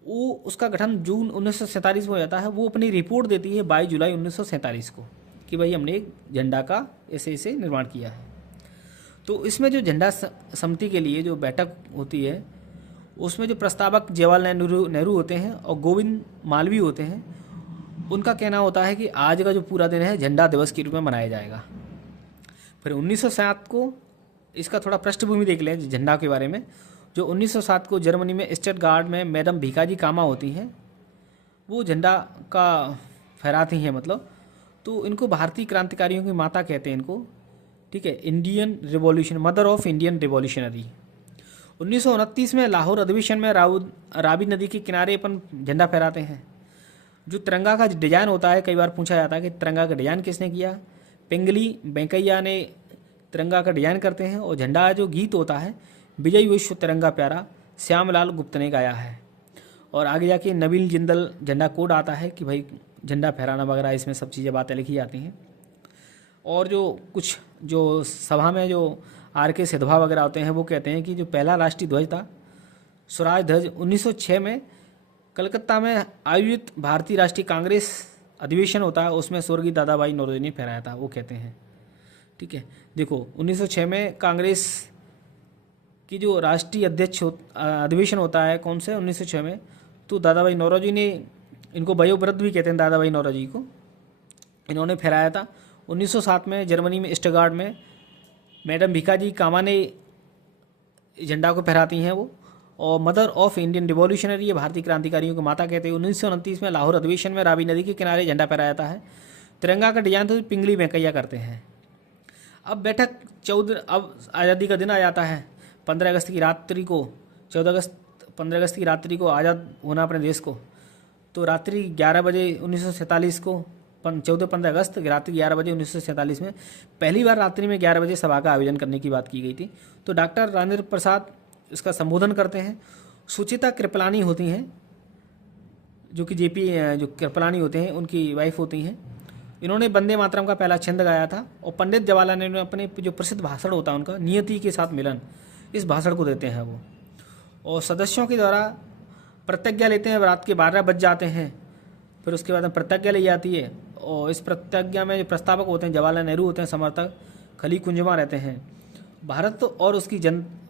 वो उसका गठन जून 1947 में हो जाता है। वो अपनी रिपोर्ट देती है 22 जुलाई 1947 को कि भाई हमने एक झंडा का ऐसे ऐसे निर्माण किया है। तो इसमें जो झंडा समिति के लिए जो बैठक होती है उसमें जो प्रस्तावक जवाहरलाल नेहरू होते हैं और गोविंद मालवीय होते हैं। उनका कहना होता है कि आज का जो पूरा दिन है झंडा दिवस के रूप में मनाया जाएगा। फिर 1907 को इसका थोड़ा पृष्ठभूमि देख लें झंडा के बारे में। जो 1907 को जर्मनी में स्टटगार्ट में मैडम भीकाजी कामा होती हैं, वो झंडा का फहराती हैं मतलब। तो इनको भारतीय क्रांतिकारियों की माता कहते हैं इनको, ठीक है, Indian revolution, mother of Indian revolutionary. 1929 में लाहौर अधिवेशन में रावी नदी के किनारे अपन झंडा फहराते हैं। जो तिरंगा का डिज़ाइन होता है, कई बार पूछा जाता है कि तिरंगा का डिज़ाइन किसने किया। पिंगली वेंकैया ने तिरंगा का डिज़ाइन करते हैं। और झंडा जो गीत होता है विजय विश्व तिरंगा प्यारा, श्यामलाल गुप्त ने गाया है। और आगे जाके नवीन जिंदल झंडा कोड आता है कि भाई झंडा फहराना वगैरह, इसमें सब चीज़ें बातें लिखी जाती हैं। और जो सभा में जो RK सिद्धवा वगैरह होते हैं वो कहते हैं कि जो पहला राष्ट्रीय ध्वज था स्वराज ध्वज 1906 में कलकत्ता में आयोजित भारतीय राष्ट्रीय कांग्रेस अधिवेशन होता है, उसमें स्वर्गीय दादा भाई नौरोजी ने फहराया था, वो कहते हैं। ठीक है, देखो 1906 में कांग्रेस की जो राष्ट्रीय अध्यक्ष अधिवेशन होता है, कौन से 1906 में, तो दादा भाई नौरोजी ने, इनको वयोवृद्ध भी कहते हैं दादा भाई नौरोजी को, इन्होंने फहराया था। 1907 में जर्मनी में स्टटगार्ट में मैडम भीकाजी कामा ने झंडा को फहराती हैं वो। और मदर ऑफ इंडियन रिवॉल्यूशनरी, ये भारतीय क्रांतिकारियों की माता कहते हैं। 1929 में लाहौर अधिवेशन में रावी नदी के किनारे झंडा फहराया जाता है। तिरंगा का डिजाइन तो पिंगली वेंकैया करते हैं। अब बैठक 14, अब आज़ादी का दिन आ जाता है 15 अगस्त की रात्रि को, 15 अगस्त की रात्रि को आज़ाद होना अपने देश को। तो रात्रि 11 बजे 1947 को, 14-15 अगस्त रात्रि 11 बजे 1947 में पहली बार रात्रि में 11 बजे सभा का आयोजन करने की बात की गई थी। तो डॉक्टर राजेंद्र प्रसाद इसका संबोधन करते हैं। सुचिता कृपलानी होती हैं जो कि JP जो कृपलानी होते हैं उनकी वाइफ होती हैं। इन्होंने वंदे मातरम का पहला छंद गाया था। और पंडित जवाहरलाल नेहरू ने अपने जो प्रसिद्ध भाषण होता है उनका, नियति के साथ मिलन, इस भाषण को देते हैं वो। और सदस्यों के द्वारा प्रतिज्ञा लेते हैं, रात के 12 बज जाते हैं। फिर उसके बाद प्रतिज्ञा ली जाती है। और इस प्रतिज्ञा में जो प्रस्तावक होते हैं जवाहरलाल नेहरू होते हैं, समर्थक खली कुंजमा रहते हैं। भारत और उसकी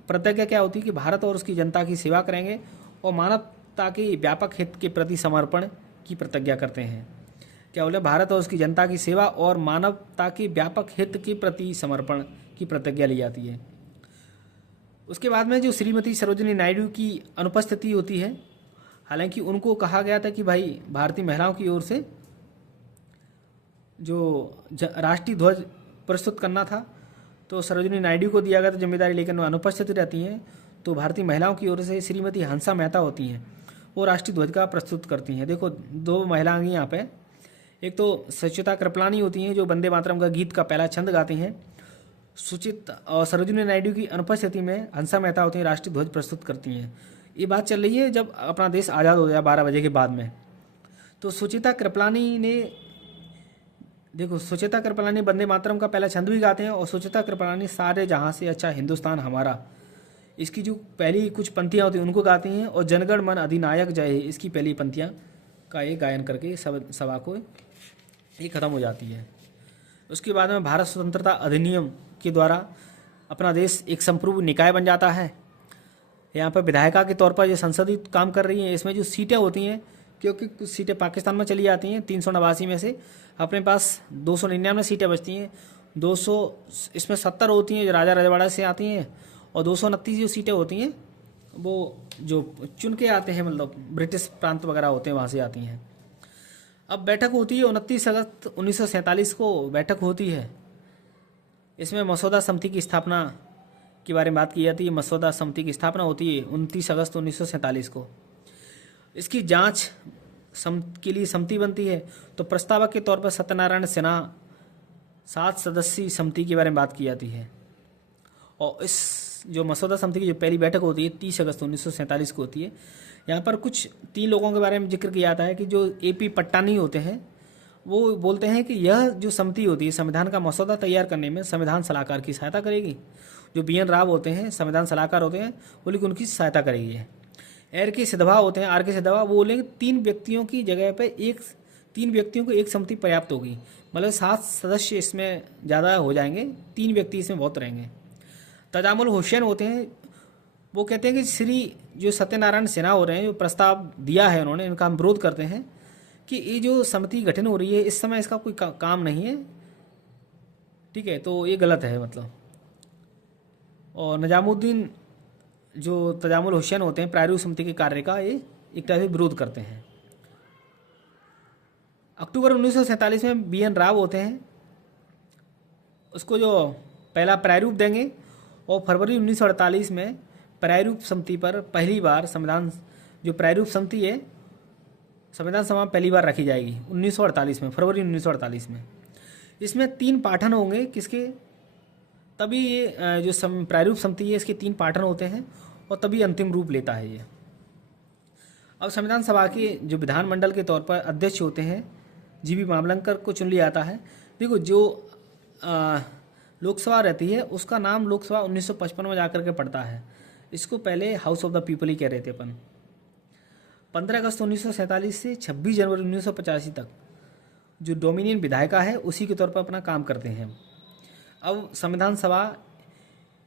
प्रतिज्ञा क्या होती है कि भारत और उसकी जनता की सेवा करेंगे और मानवता के व्यापक हित के प्रति समर्पण की प्रतिज्ञा करते हैं। क्या बोले, भारत और उसकी जनता की सेवा और मानवता के व्यापक हित के प्रति समर्पण की प्रतिज्ञा ली जाती है। उसके बाद में जो श्रीमती सरोजिनी नायडू की अनुपस्थिति होती है, हालांकि उनको कहा गया था कि भाई भारतीय महिलाओं की ओर से जो राष्ट्रीय ध्वज प्रस्तुत करना था, तो सरोजिनी नायडू को दिया गया था जिम्मेदारी, लेकिन वो अनुपस्थित रहती हैं। तो भारतीय महिलाओं की ओर से श्रीमती हंसा मेहता होती हैं, वो राष्ट्रीय ध्वज का प्रस्तुत करती हैं। देखो 2 महिलाएं यहाँ पे, एक तो सुचिता कृपलानी होती हैं जो वंदे मातरम का गीत का पहला छंद गाती हैं। सुचित और सरोजिनी नायडू की अनुपस्थिति में हंसा मेहता होती हैं, राष्ट्रीय ध्वज प्रस्तुत करती हैं। ये बात चल रही है जब अपना देश आज़ाद हो गया 12 बजे के बाद में। तो सुचिता कृपलानी ने, देखो सुचिता कृपलानी वंदे मातरम का पहला छंद भी गाते हैं। और सुचिता कृपलानी सारे जहाँ से अच्छा हिंदुस्तान हमारा, इसकी जो पहली कुछ पंक्तियाँ होती हैं उनको गाती हैं। और जनगण मन अधिनायक जय, इसकी पहली पंक्तियाँ का एक गायन करके सभा को ये खत्म हो जाती है। उसके बाद में भारत स्वतंत्रता अधिनियम के द्वारा अपना देश एक संप्रभु निकाय बन जाता है। यहाँ पर विधायिका के तौर पर ये संसदीय काम कर रही हैं। इसमें जो सीटें होती हैं, क्योंकि कुछ सीटें पाकिस्तान में चली जाती हैं, 389 में से अपने पास 299 सीटें बचती हैं। 200 इसमें 70 होती हैं जो राजा रजवाड़ा से आती हैं। और 229 जो सीटें होती हैं वो जो चुन के आते हैं, मतलब ब्रिटिश प्रांत वगैरह होते हैं वहाँ से आती हैं। अब बैठक होती है 29 अगस्त 1947 को बैठक होती है। इसमें मसौदा समिति की स्थापना के बारे में बात की जाती है। मसौदा समिति की स्थापना होती है 29 अगस्त 1947 को। इसकी जांच के लिए समिति बनती है। तो प्रस्तावक के तौर पर सत्यनारायण सिन्हा 7 सदस्यीय समिति के बारे में बात की जाती है। और इस जो मसौदा समिति की जो पहली बैठक होती है 30 अगस्त 1947 को होती है। यहाँ पर कुछ 3 लोगों के बारे में जिक्र किया जाता है कि जो AP पट्टानी होते हैं, वो बोलते हैं कि यह जो समिति होती है संविधान का मसौदा तैयार करने में संविधान सलाहकार की सहायता करेगी। जो BN राव होते हैं संविधान सलाहकार होते हैं, बोले कि उनकी सहायता करेगी। RK सिधवा होते हैं, RK सिधवा वो बोलेंगे 3 व्यक्तियों की जगह पे 3 व्यक्तियों को एक समिति पर्याप्त होगी। मतलब 7 सदस्य इसमें ज़्यादा हो जाएंगे, 3 व्यक्ति इसमें बहुत रहेंगे। तजामुल हुसैन होते हैं, वो कहते हैं कि श्री जो सत्यनारायण सिन्हा हो रहे हैं, जो प्रस्ताव दिया है उन्होंने, इनका हम विरोध करते हैं कि ये जो समिति गठन हो रही है इस समय इसका कोई काम नहीं है, ठीक है, तो ये गलत है मतलब। और निजामुद्दीन जो तजामुल हुसैन होते हैं प्रारूप समिति के कार्य का ये एक तरह से विरोध करते हैं। अक्टूबर 1947 में BN राव होते हैं, उसको जो पहला प्रारूप देंगे। और फरवरी 1948 में प्रारूप समिति पर पहली बार संविधान जो प्रारूप समिति है संविधान सभा में पहली बार रखी जाएगी 1948 में, फरवरी 1948 में। इसमें 3 पाठन होंगे किसके, तभी ये जो प्रारूप समिति है इसके 3 पाठन होते हैं और तभी अंतिम रूप लेता है ये। अब संविधान सभा के जो विधानमंडल के तौर पर अध्यक्ष होते हैं GV मावलंकर को चुन लिया जाता है। देखो जो लोकसभा रहती है उसका नाम लोकसभा 1955 में जाकर के पड़ता है। इसको पहले हाउस ऑफ द पीपल ही कह रहे थे अपन। 15 अगस्त 1947 से 26 जनवरी 1985 तक जो डोमिनियन विधायिका है उसी के तौर पर अपना काम करते हैं। अब संविधान सभा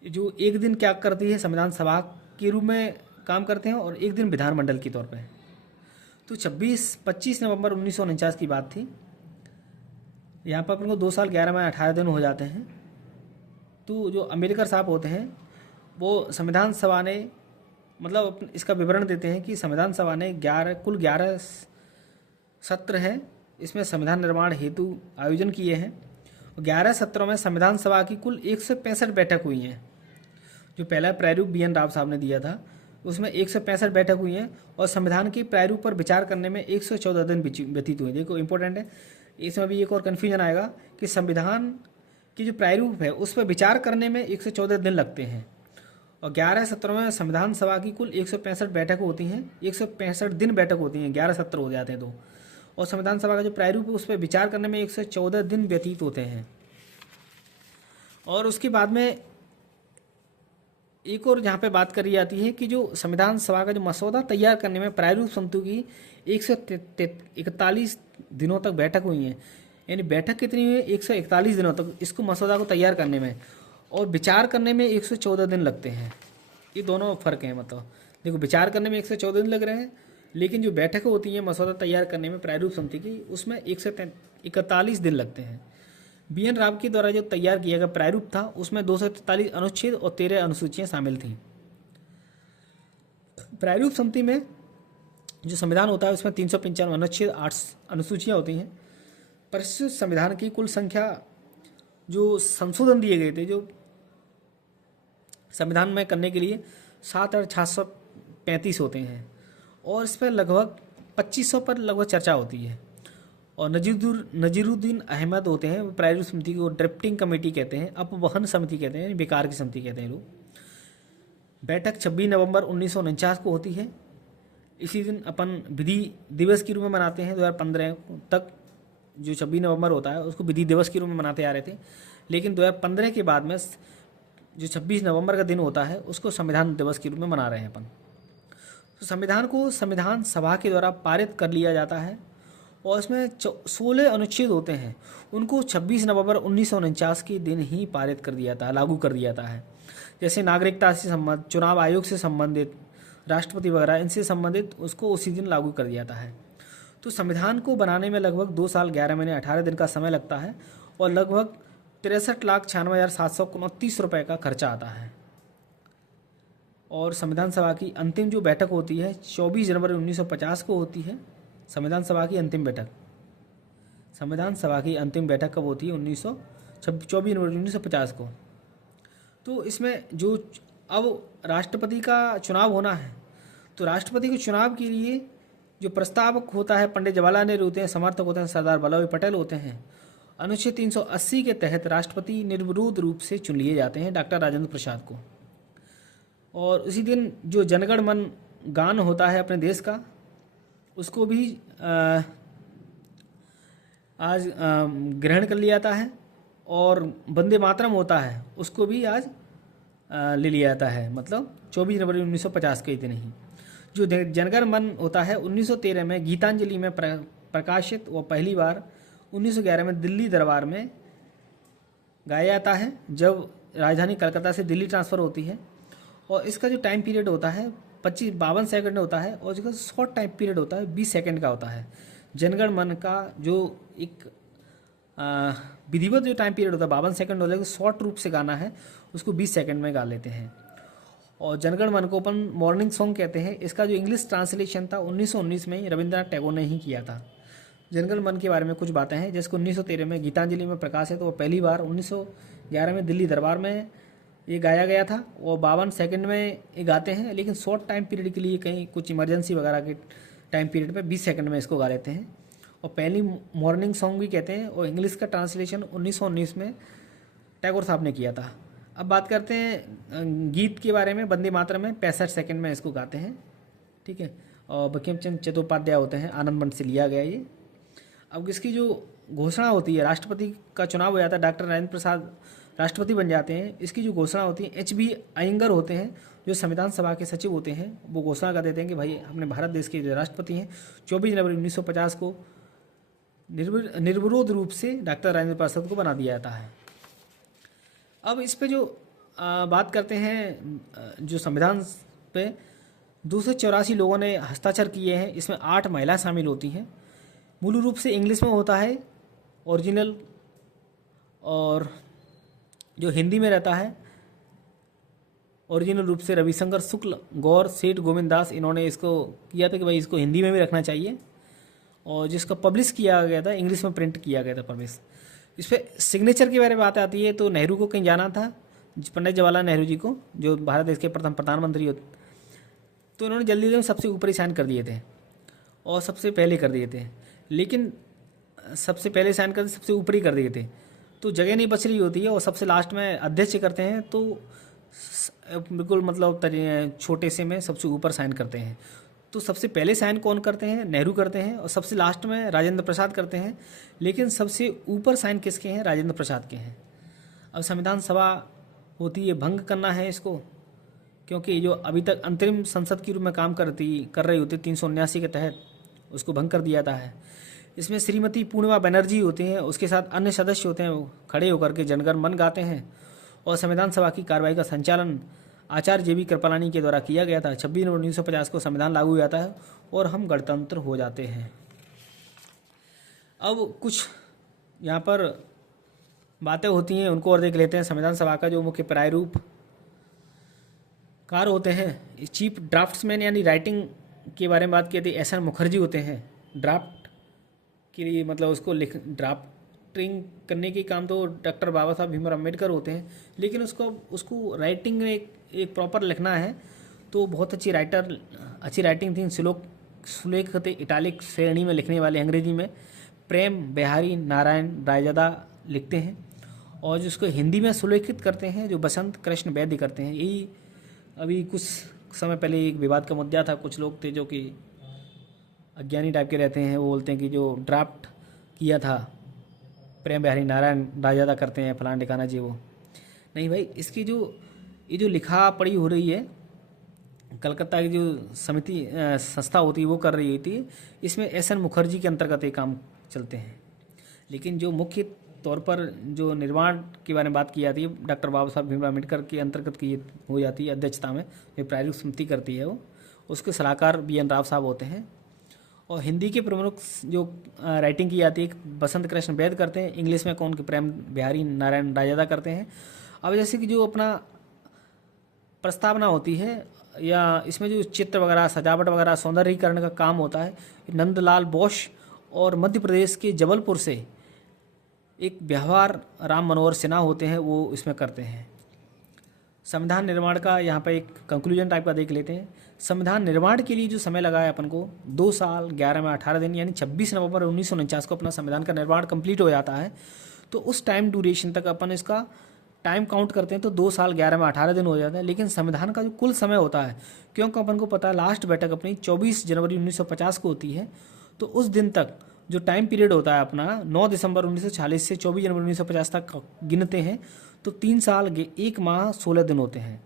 जो एक दिन क्या करती है, संविधान सभा के रूप में काम करते हैं और एक दिन विधानमंडल के तौर पर। तो 25 नवंबर 1949 की बात थी। यहाँ पर अपन को 2 साल 11 माह 18 दिन हो जाते हैं। तो जो अम्बेडकर साहब होते हैं वो संविधान सभा ने मतलब इसका विवरण देते हैं कि संविधान सभा ने कुल 11 सत्र हैं इसमें संविधान निर्माण हेतु आयोजन किए हैं। 11 सत्रों में संविधान सभा की कुल 165 बैठक हुई हैं। जो पहला प्रारूप BN राव साहब ने दिया था उसमें 165 बैठक हुई हैं और संविधान के प्रारूप पर विचार करने में 114 दिन व्यतीत हुए। देखो इंपॉर्टेंट है, इसमें भी एक और कन्फ्यूजन आएगा कि संविधान की जो प्रारूप है उस पर विचार करने में 114 दिन लगते हैं और 11 सत्रों में संविधान सभा की कुल 165 बैठक होती हैं, 165 दिन बैठक होती हैं, 11 सत्र हो जाते हैं तो। और संविधान सभा का जो प्रारूप है उस पर विचार करने में 114 दिन व्यतीत होते हैं। और उसके बाद में एक और जहाँ पे बात करी जाती है कि जो संविधान सभा का जो मसौदा तैयार करने में प्रारूप समिति की 141 दिनों तक बैठक हुई है। यानी बैठक कितनी हुई है, 141 दिनों तक इसको मसौदा को तैयार करने में, और विचार करने में 114 दिन लगते हैं। ये दोनों फ़र्क हैं। मतलब देखो विचार करने में 114 दिन लग रहे हैं, लेकिन जो बैठक होती है मसौदा तैयार करने में प्रारूप समिति की उसमें 141 दिन लगते हैं। BN राव के द्वारा जो तैयार किया गया प्रारूप था उसमें 243 अनुच्छेद और 13 अनुसूचियाँ शामिल थीं। प्रारूप समिति में जो संविधान होता है उसमें 395 अनुच्छेद 8 अनुसूचियाँ होती हैं। प्रस्तुत संविधान की कुल संख्या जो संशोधन दिए गए थे जो संविधान में करने के लिए 7,635 होते हैं और इस पर लगभग 2500 पर लगभग चर्चा होती है। और नजीरुद्दीन अहमद होते हैं प्रारूप समिति को ड्राफ्टिंग कमेटी कहते हैं, अपवहन समिति कहते हैं, बेकार की समिति कहते हैं लोग। बैठक 26 नवंबर 1949 को होती है। इसी दिन अपन विधि दिवस के रूप में मनाते हैं। 2015 तक जो 26 नवंबर होता है उसको विधि दिवस के रूप में मनाते आ रहे थे, लेकिन 2015 के बाद में जो 26 नवंबर का दिन होता है उसको संविधान दिवस के रूप में मना रहे हैं अपन। तो संविधान को संविधान सभा के द्वारा पारित कर लिया जाता है और इसमें 16 अनुच्छेद होते हैं, उनको 26 नवंबर 1949 के दिन ही पारित कर दिया था, लागू कर दिया जाता है। जैसे नागरिकता से संबंधित, चुनाव आयोग से संबंधित, राष्ट्रपति वगैरह इनसे संबंधित उसको उसी दिन लागू कर दिया जाता है। तो संविधान को बनाने में लगभग 2 साल 11 महीने 18 दिन का समय लगता है और लगभग 63,96,729 रुपये का खर्चा आता है। और संविधान सभा की अंतिम जो बैठक होती है 24 जनवरी 1950 को होती है। संविधान सभा की अंतिम बैठक, संविधान सभा की अंतिम बैठक कब होती है? 24 जनवरी 1950 को। तो इसमें जो अब राष्ट्रपति का चुनाव होना है, तो राष्ट्रपति के चुनाव के लिए जो प्रस्तावक होता है पंडित जवाहरलाल नेहरू होते हैं, समर्थक होते हैं सरदार वल्लभ भाई पटेल होते हैं। अनुच्छेद 380 के तहत राष्ट्रपति निर्विरोध रूप से चुन लिए जाते हैं डॉक्टर राजेंद्र प्रसाद को। और उसी दिन जो जनगण मन गान होता है अपने देश का, उसको भी आज ग्रहण कर लिया जाता है। और वंदे मातरम होता है, उसको भी आज ले लिया जाता है, मतलब 24 जनवरी 1950 के दिन ही। जो जनगण मन होता है 1913 में गीतांजलि में प्रकाशित व पहली बार 1911 में दिल्ली दरबार में गाया जाता है, जब राजधानी कलकत्ता से दिल्ली ट्रांसफ़र होती है। और इसका जो टाइम पीरियड होता है 52 सेकंड होता है, और इसका शॉर्ट टाइम पीरियड होता है 20 सेकंड का होता है। जनगण मन का जो एक विधिवत जो टाइम पीरियड होता है 52 सेकंड होता है, शॉर्ट रूप से गाना है उसको 20 सेकंड में गा लेते हैं। और जनगण मन को अपन मॉर्निंग सॉन्ग कहते हैं। इसका जो इंग्लिश ट्रांसलेशन था 1919 में रविंद्रनाथ टैगोर ने ही किया था। जनगण मन के बारे में कुछ बातें हैं, जिसको 1913 में गीतांजलि में प्रकाशित, तो वो पहली बार 1911 में दिल्ली दरबार में ये गाया गया था। और 52 सेकंड में ये गाते हैं, लेकिन शॉर्ट टाइम पीरियड के लिए कहीं कुछ इमरजेंसी वगैरह के टाइम पीरियड पे 20 सेकंड में इसको गा लेते हैं। और पहली मॉर्निंग सॉन्ग भी कहते हैं। और इंग्लिश का ट्रांसलेशन 1919 में टैगोर साहब ने किया था। अब बात करते हैं गीत के बारे में। वंदे मातरम में 65 सेकंड में इसको गाते हैं, ठीक है। और बंकिम चंद्र चट्टोपाध्याय होते हैं, आनंद मंच से लिया गया ये। अब इसकी जो घोषणा होती है, राष्ट्रपति का चुनाव हो जाता है, डॉक्टर राजेंद्र प्रसाद राष्ट्रपति बन जाते हैं। इसकी जो घोषणा होती है HB अयंगर होते हैं, जो संविधान सभा के सचिव होते हैं, वो घोषणा कर देते हैं कि भाई अपने भारत देश के जो राष्ट्रपति हैं 24 जनवरी 1950 को निर्विरोध रूप से डॉक्टर राजेंद्र प्रसाद को बना दिया जाता है। अब इस पे जो बात करते हैं, जो संविधान पे 284 लोगों ने हस्ताक्षर किए हैं, इसमें 8 महिला शामिल होती हैं। मूल रूप से इंग्लिश में होता है ओरिजिनल, और जो हिंदी में रहता है ओरिजिनल रूप से रविशंकर शुक्ल, गौर सेठ, गोविंद दास, इन्होंने इसको किया था कि भाई इसको हिंदी में भी रखना चाहिए। और जिसका पब्लिश किया गया था, इंग्लिश में प्रिंट किया गया था पब्लिश। इस पर सिग्नेचर के बारे में बात आती है, तो नेहरू को कहीं जाना था, पंडित जवाहरलाल नेहरू जी को, जो भारत देश के प्रथम प्रधानमंत्री होते, तो उन्होंने जल्दी में सबसे ऊपर ही साइन कर दिए थे और सबसे पहले कर दिए थे। लेकिन सबसे पहले साइन कर सबसे ऊपर ही कर दिए थे, तो जगह नहीं बच रही होती है, और सबसे लास्ट में अध्यक्ष करते हैं, तो बिल्कुल मतलब छोटे से में सबसे ऊपर साइन करते हैं। तो सबसे पहले साइन कौन करते हैं? नेहरू करते हैं, और सबसे लास्ट में राजेंद्र प्रसाद करते हैं। लेकिन सबसे ऊपर साइन किसके हैं? राजेंद्र प्रसाद के हैं। अब संविधान सभा होती है, भंग करना है इसको, क्योंकि जो अभी तक अंतरिम संसद के रूप में काम कर रही होती 379 के तहत, उसको भंग कर दिया जाता है। इसमें श्रीमती पूर्णिमा बनर्जी होती हैं, उसके साथ अन्य सदस्य होते हैं, वो खड़े होकर के जनगण मन गाते हैं। और संविधान सभा की कार्रवाई का संचालन आचार्य JB कृपलानी के द्वारा किया गया था। 26 नवंबर 1950 को संविधान लागू हो जाता है और हम गणतंत्र हो जाते हैं। अब कुछ यहाँ पर बातें होती हैं, उनको और देख लेते हैं। संविधान सभा का जो मुख्य प्रारूप कार होते हैं, चीफ ड्राफ्ट्समैन यानी राइटिंग के बारे में बात की थी, SN मुखर्जी होते हैं। ड्राफ्ट के लिए मतलब उसको ड्राफ्टिंग करने के काम तो डॉक्टर बाबा साहब भीमराव अम्बेडकर होते हैं, लेकिन उसको राइटिंग में एक प्रॉपर लिखना है, तो बहुत अच्छी राइटिंग थी। सुलेख थे, इटालिक श्रेणी में लिखने वाले, अंग्रेजी में प्रेम बिहारी नारायण रायजादा लिखते हैं, और जिसको हिंदी में सुलेखित करते हैं जो बसंत कृष्ण वैद्य करते हैं। यही अभी कुछ समय पहले एक विवाद का मुद्दा था। कुछ लोग थे जो कि अज्ञानी टाइप के रहते हैं, वो बोलते हैं कि जो ड्राफ्ट किया था प्रेम बिहारी नारायण रायजादा करते हैं, फलाना ठिकाना जी। वो नहीं भाई, इसकी ये जो लिखा पढ़ी हो रही है, कलकत्ता की जो समिति संस्था होती है वो कर रही थी। इसमें SN मुखर्जी के अंतर्गत ये काम चलते हैं। लेकिन जो मुख्य तौर पर जो निर्माण के बारे में बात की जाती है, डॉक्टर बाबा साहब भीमराव अम्बेडकर के अंतर्गत की हो जाती है, अध्यक्षता में जो प्रारूप समिति करती है, वो उसके सलाहकार BN राव साहब होते हैं। और हिंदी के प्रमुख जो राइटिंग की जाती है, बसंत कृष्ण वैद्य करते हैं। इंग्लिश में कौन के प्रेम बिहारी नारायण रायजादा करते हैं। अब जैसे कि जो अपना प्रस्तावना होती है, या इसमें जो चित्र वगैरह, सजावट वगैरह, सौंदर्यीकरण का काम होता है, नंदलाल बोस और मध्य प्रदेश के जबलपुर से एक व्यवहार राम मनोहर सिन्हा होते हैं, वो इसमें करते हैं। संविधान निर्माण का यहाँ पर एक कंक्लूजन टाइप का देख लेते हैं। संविधान निर्माण के लिए जो समय लगा है अपन को 2 साल 11 में 18 दिन, यानी 26 नवंबर 1949 को अपना संविधान का निर्माण कंप्लीट हो जाता है। तो उस टाइम ड्यूरेशन तक अपन इसका टाइम काउंट करते हैं तो 2 साल 11 में 18 दिन हो जाते हैं। लेकिन संविधान का जो कुल समय होता है, क्योंकि अपन को पता है लास्ट बैठक अपनी 24 जनवरी 1950 को होती है, तो उस दिन तक जो टाइम पीरियड होता है अपना 9 दिसंबर 1940 से 24 जनवरी 1950 तक गिनते हैं, तो 3 साल 1 माह 16 दिन होते हैं।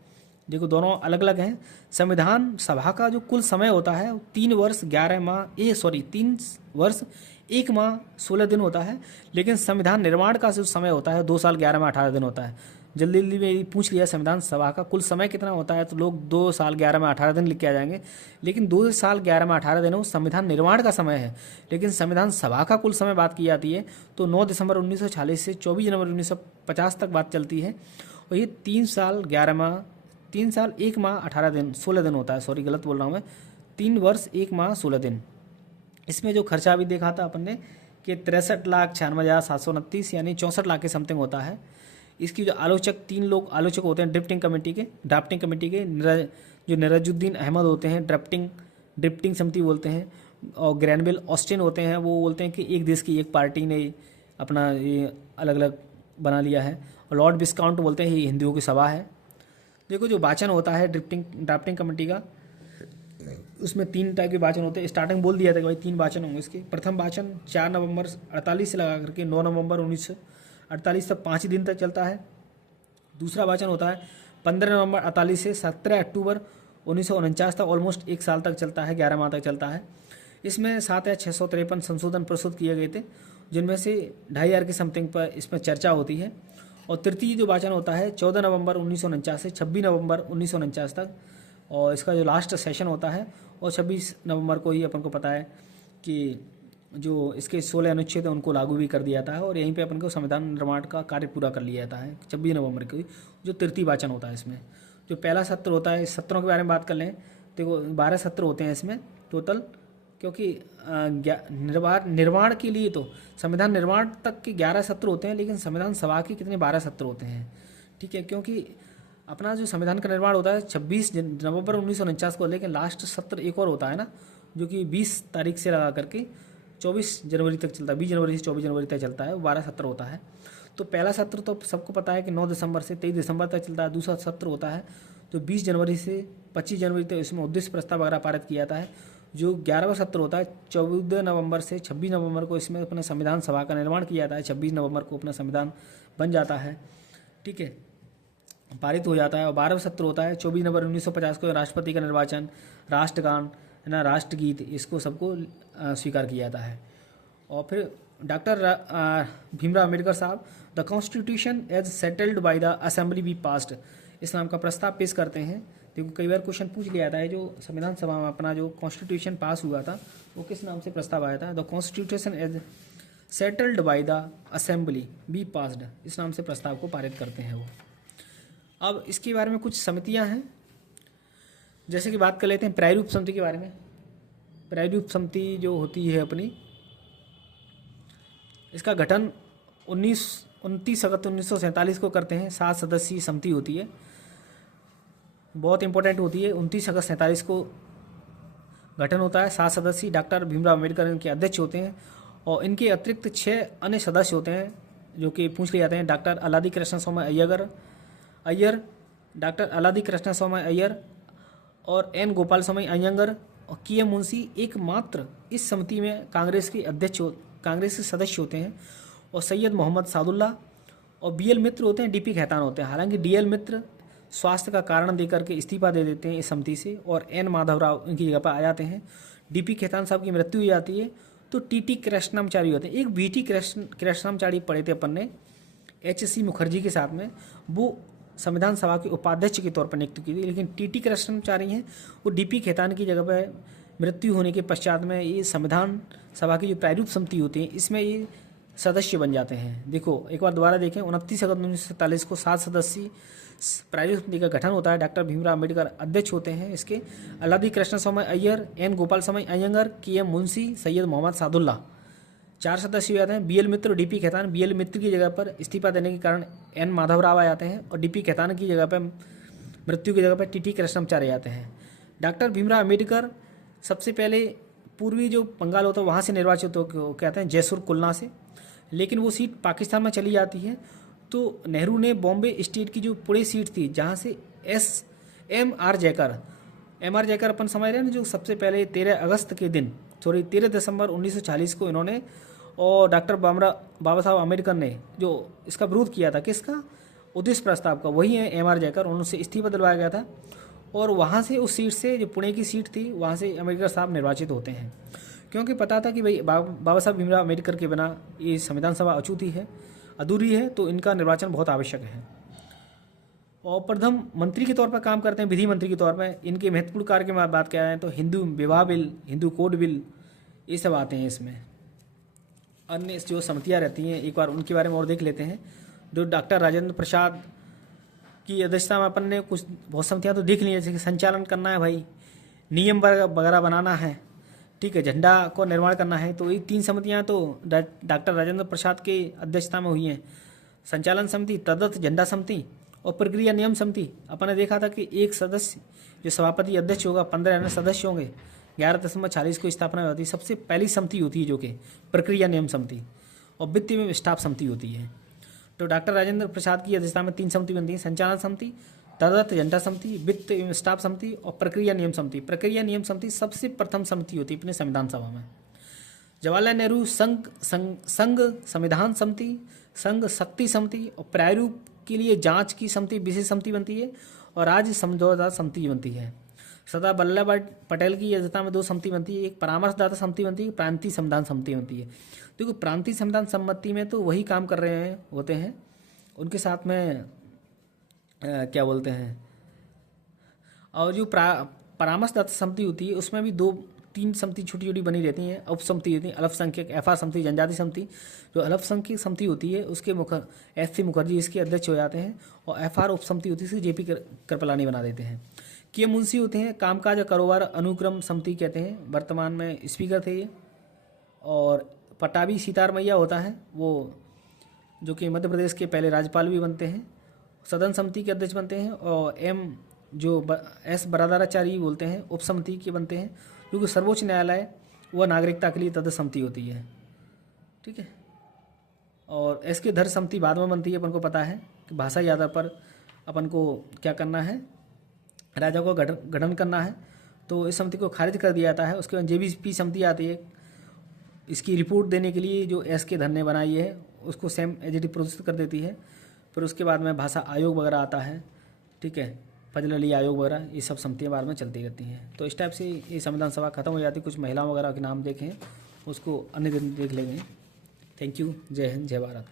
देखो दोनों अलग अलग हैं। संविधान सभा का जो कुल समय होता है 3 वर्ष 1 माह 16 दिन होता है। लेकिन संविधान निर्माण का जो समय होता है 2 साल 11 माह 18 दिन होता है। जल्दी जल्दी में पूछ लिया संविधान सभा का कुल समय कितना होता है, तो लोग 2 साल 11 में 18 दिन लिख के आ जाएंगे। लेकिन 2 साल 11 में 18 दिन वो संविधान निर्माण का समय है। लेकिन संविधान सभा का कुल समय बात की जाती है तो 9 दिसंबर 1940 से 24 जनवरी 1950 तक बात चलती है। और ये 3 साल 1 माह 18 दिन 16 दिन होता है। सॉरी, गलत बोल रहा हूँ मैं। 3 वर्ष 1 माह 16 दिन। इसमें जो खर्चा भी देखा था अपन ने कि 63,96,729 यानी 64 लाख के समथिंग होता है। इसकी जो आलोचक 3 लोग आलोचक होते हैं ड्राफ्टिंग कमेटी के जो नराजुद्दीन अहमद होते हैं, ड्राफ्टिंग समिति बोलते हैं, और ग्रैनविल ऑस्टिन होते हैं, वो बोलते हैं कि एक देश की एक पार्टी ने अपना ये अलग अलग बना लिया है। और लॉर्ड विस्काउंट बोलते हैं ये हिंदुओं की सभा है। देखो जो वाचन होता है ड्राफ्टिंग कमेटी का, उसमें 3 टाइप के वाचन होते हैं। स्टार्टिंग बोल दिया था कि भाई 3 वाचन होंगे इसके। प्रथम वाचन 4 नवंबर 48 से लगा करके 9 नवंबर 1948 तक 5 दिन तक चलता है। दूसरा वाचन होता है 15 नवंबर 48 से 17 अक्टूबर 1949 तक, ऑलमोस्ट 1 साल तक चलता है, 11 माह तक चलता है। इसमें 7,653 संशोधन प्रस्तुत किए गए थे, जिनमें से 2,500 के समथिंग पर इसमें चर्चा होती है। और तृतीय जो वाचन होता है 14 नवंबर 1949 से 26 नवंबर 1949 तक, और इसका जो लास्ट सेशन होता है और 26 नवंबर को ही अपन को पता है कि जो इसके 16 अनुच्छेद हैं उनको लागू भी कर दिया जाता है, और यहीं पे अपन को संविधान निर्माण का कार्य पूरा कर लिया जाता है 26 नवंबर को ही। जो तृतीय वाचन होता है इसमें जो पहला सत्र होता है, सत्रों के बारे में बात कर लें तो 12 सत्र होते हैं इसमें टोटल, क्योंकि निर्माण के लिए तो संविधान निर्माण तक के 11 सत्र होते हैं, लेकिन संविधान सभा के कितने 12 सत्र होते हैं। ठीक है, क्योंकि अपना जो संविधान का निर्माण होता है 26 नवंबर 1949 को, लेकिन लास्ट सत्र एक और होता है ना, जो कि 20 तारीख से लगा करके 24 जनवरी तक चलता है, 20 जनवरी से 24 जनवरी तक चलता है, 12 सत्र होता है। तो पहला सत्र तो सबको पता है कि 9 दिसंबर से 23 दिसंबर तक चलता है। दूसरा सत्र होता है तो 20 जनवरी से 25 जनवरी तक, इसमें उद्देश्य प्रस्ताव वगैरह पारित किया जाता है। जो 11वां सत्र होता है 14 नवंबर से 26 नवंबर को, इसमें अपना संविधान सभा का निर्माण किया जाता है। 26 नवंबर को अपना संविधान बन जाता है, ठीक है, पारित हो जाता है। और 12वां सत्र होता है 24 नवंबर 1950 को, राष्ट्रपति का निर्वाचन, राष्ट्रगान है ना, राष्ट्रगीत, इसको सबको स्वीकार किया जाता है। और फिर डॉक्टर भीमराव अम्बेडकर साहब the constitution as settled by the assembly be passed, इस नाम का प्रस्ताव पेश करते हैं। देखो कई बार क्वेश्चन पूछ लिया जाता है, जो संविधान सभा में अपना जो कॉन्स्टिट्यूशन पास हुआ था वो किस नाम से प्रस्ताव आया था, the constitution as settled by the assembly be passed, इस नाम से प्रस्ताव को पारित करते हैं वो। अब इसके बारे में कुछ समितियां हैं, जैसे कि बात कर लेते हैं प्रारूप समिति के बारे में। प्रारूप समिति जो होती है अपनी, इसका गठन 29 अगस्त 1947 को करते हैं। 7 सदस्यीय समिति होती है, बहुत इंपॉर्टेंट होती है। 29 अगस्त 47 को गठन होता है। 7 सदस्यीय, डॉक्टर भीमराव अम्बेडकर इनके अध्यक्ष होते हैं, और इनके अतिरिक्त 6 अन्य सदस्य होते हैं जो कि पूछ लिए जाते हैं। डॉक्टर अलादी कृष्ण स्वामी अय्यर, डॉक्टर अलादी कृष्ण स्वामी अय्यर और एन गोपाल स्वामी अयंगर और के एम मुंशी एकमात्र इस समिति में कांग्रेस के सदस्य होते हैं। और सैयद मोहम्मद सादुल्ला और BL मित्र होते हैं, DP खेतान होते हैं। हालांकि DL मित्र स्वास्थ्य का कारण देकर के इस्तीफा दे देते हैं इस समिति से, और N माधवराव इनकी जगह पर आ जाते हैं। DP खेतान साहब की मृत्यु हो जाती है तो TT कृष्णमाचारी होते हैं। एक BT कृष्णमाचारी पढ़े थे अपन ने HC मुखर्जी के साथ में, वो संविधान सभा के उपाध्यक्ष के तौर पर नियुक्त की थी। लेकिन TT कृष्णमाचारी हैं, वो DP खेतान की जगह पर मृत्यु होने के पश्चात में ये संविधान सभा की जो प्रारूप समिति होती है इसमें ये सदस्य बन जाते हैं। देखो एक बार दोबारा देखें, 29 अगस्त 1947 को 7 सदस्यीय प्रायोजक समिति का गठन होता है। डॉक्टर भीमराव अम्बेडकर अध्यक्ष होते हैं इसके। Alladi Krishnaswami Ayyar, N Gopalaswami Ayyangar, K M Munshi, Syed Mohammad Saadulla, 4 सदस्य हो जाते हैं। बी एल मित्र और D P Khaitan. B L Mitra की जगह पर इस्तीफा देने के कारण एन माधवराव आ जाते हैं और डी पी खेतान की जगह पर, मृत्यु की जगह पर टी टी कृष्णमाचार्य आते हैं। डॉक्टर भीमराव अम्बेडकर सबसे पहले पूर्वी जो बंगाल होता है वहाँ से निर्वाचित हो कहते हैं जयसुर कुलना से, लेकिन वो सीट पाकिस्तान में चली जाती है। तो नेहरू ने बॉम्बे स्टेट की जो पुणे सीट थी जहाँ से एम आर जयकर अपन समझ रहे हैं ना, जो सबसे पहले 13 दिसंबर 1940 को इन्होंने और डॉक्टर बाबा साहब अम्बेडकर ने जो इसका विरोध किया था, किसका, उद्देश्य प्रस्ताव का, वही है एम आर जयकर। उनसे इस्तीफा दिलवाया गया था और वहाँ से उस सीट से, जो पुणे की सीट थी, वहाँ से अम्बेडकर साहब निर्वाचित होते हैं, क्योंकि पता था कि भाई बाबा साहब भीमराव अम्बेडकर के बिना ये संविधान सभा अधूरी है, तो इनका निर्वाचन बहुत आवश्यक है। और प्रथम मंत्री के तौर पर काम करते हैं, विधि मंत्री के तौर पर। इनके महत्वपूर्ण कार्य की बात किया जाए तो हिंदू विवाह बिल, हिंदू कोड बिल, ये सब आते हैं इसमें। अन्य जो समितियाँ रहती हैं, एक बार उनके बारे में और देख लेते हैं। जो डॉक्टर राजेंद्र प्रसाद की अध्यक्षता में अपन ने कुछ बहुत समितियाँ तो देख ली हैं, जैसे कि संचालन करना है भाई, नियम वगैरह बनाना है, ठीक है, झंडा को निर्माण करना है। तो ये 3 समितियाँ तो डॉक्टर राजेंद्र प्रसाद के अध्यक्षता में हुई हैं। संचालन समिति, तदर्थ झंडा समिति और प्रक्रिया नियम समिति। अपन ने देखा था कि एक सदस्य जो सभापति अध्यक्ष होगा, 15 अन्य सदस्य होंगे। 11 को स्थापना होती है। सबसे पहली समिति होती है जो कि प्रक्रिया नियम समिति, और वित्त एवं स्टाफ समिति होती है। तो डॉक्टर राजेंद्र प्रसाद की अध्यक्षता में 3 समिति बनती है, संचालन समिति, तदर्थ झंडा समिति, वित्त एवं स्टाफ समिति और प्रक्रिया नियम समिति। प्रक्रिया नियम समिति सबसे प्रथम समिति होती है अपने संविधान सभा में। जवाहरलाल नेहरू संघ संविधान समिति, संघ शक्ति समिति और प्रारूप के लिए जांच की समिति विशेष समिति बनती है, और राज्य समझौता समिति बनती है। सरदार वल्लभ भाई पटेल की अध्यक्षता में 2 समिति बनती है, एक परामर्शदाता समिति बनती है, प्रांतीय संविधान समिति बनती है। देखो प्रांतीय संविधान समिति में तो वही काम कर रहे होते हैं, उनके साथ में क्या बोलते हैं, और जो परामर्शदाता समिति होती है उसमें भी 2-3 समिति छोटी छोटी बनी रहती हैं, उप समिति होती है, अल्पसंख्यक एफआर समिति, जनजाति समिति। जो अल्पसंख्यक समिति होती है उसके एस.सी. मुखर्जी इसके अध्यक्ष हो जाते हैं, और एफआर उप समिति होती है इसके जेपी कृपलानी बना देते हैं। के मुंशी होते हैं, कामकाज और कारोबार अनुक्रम समिति कहते हैं, वर्तमान में स्पीकर थे ये। और पटाभी सीतारमैया होता है, वो जो कि मध्य प्रदेश के पहले राज्यपाल भी बनते हैं, सदन समिति के अध्यक्ष बनते हैं। और एस बरादराचारी बोलते हैं, उप समिति के बनते हैं, क्योंकि सर्वोच्च न्यायालय व नागरिकता के लिए तद समिति होती है, ठीक है। और एस के धर समिति बाद में बनती है, अपन को पता है कि भाषा के आधार पर अपन को क्या करना है, राजा को गठन करना है, तो इस समिति को खारिज कर दिया जाता है। उसके बाद जेबीपी समिति आती है, इसकी रिपोर्ट देने के लिए जो एस के धर ने बनाई है उसको सेम एजिटी प्रोसेस कर देती है। फिर उसके बाद में भाषा आयोग वगैरह आता है, ठीक है, फजल अली आयोग वगैरह, ये सब समितियाँ बाद में चलती रहती हैं। तो इस टाइप से ये संविधान सभा खत्म हो जाती है। कुछ महिलाओं वगैरह के नाम देखें, उसको अन्य दिन देख लेंगे। Thank you. जय हिंद, जय भारत।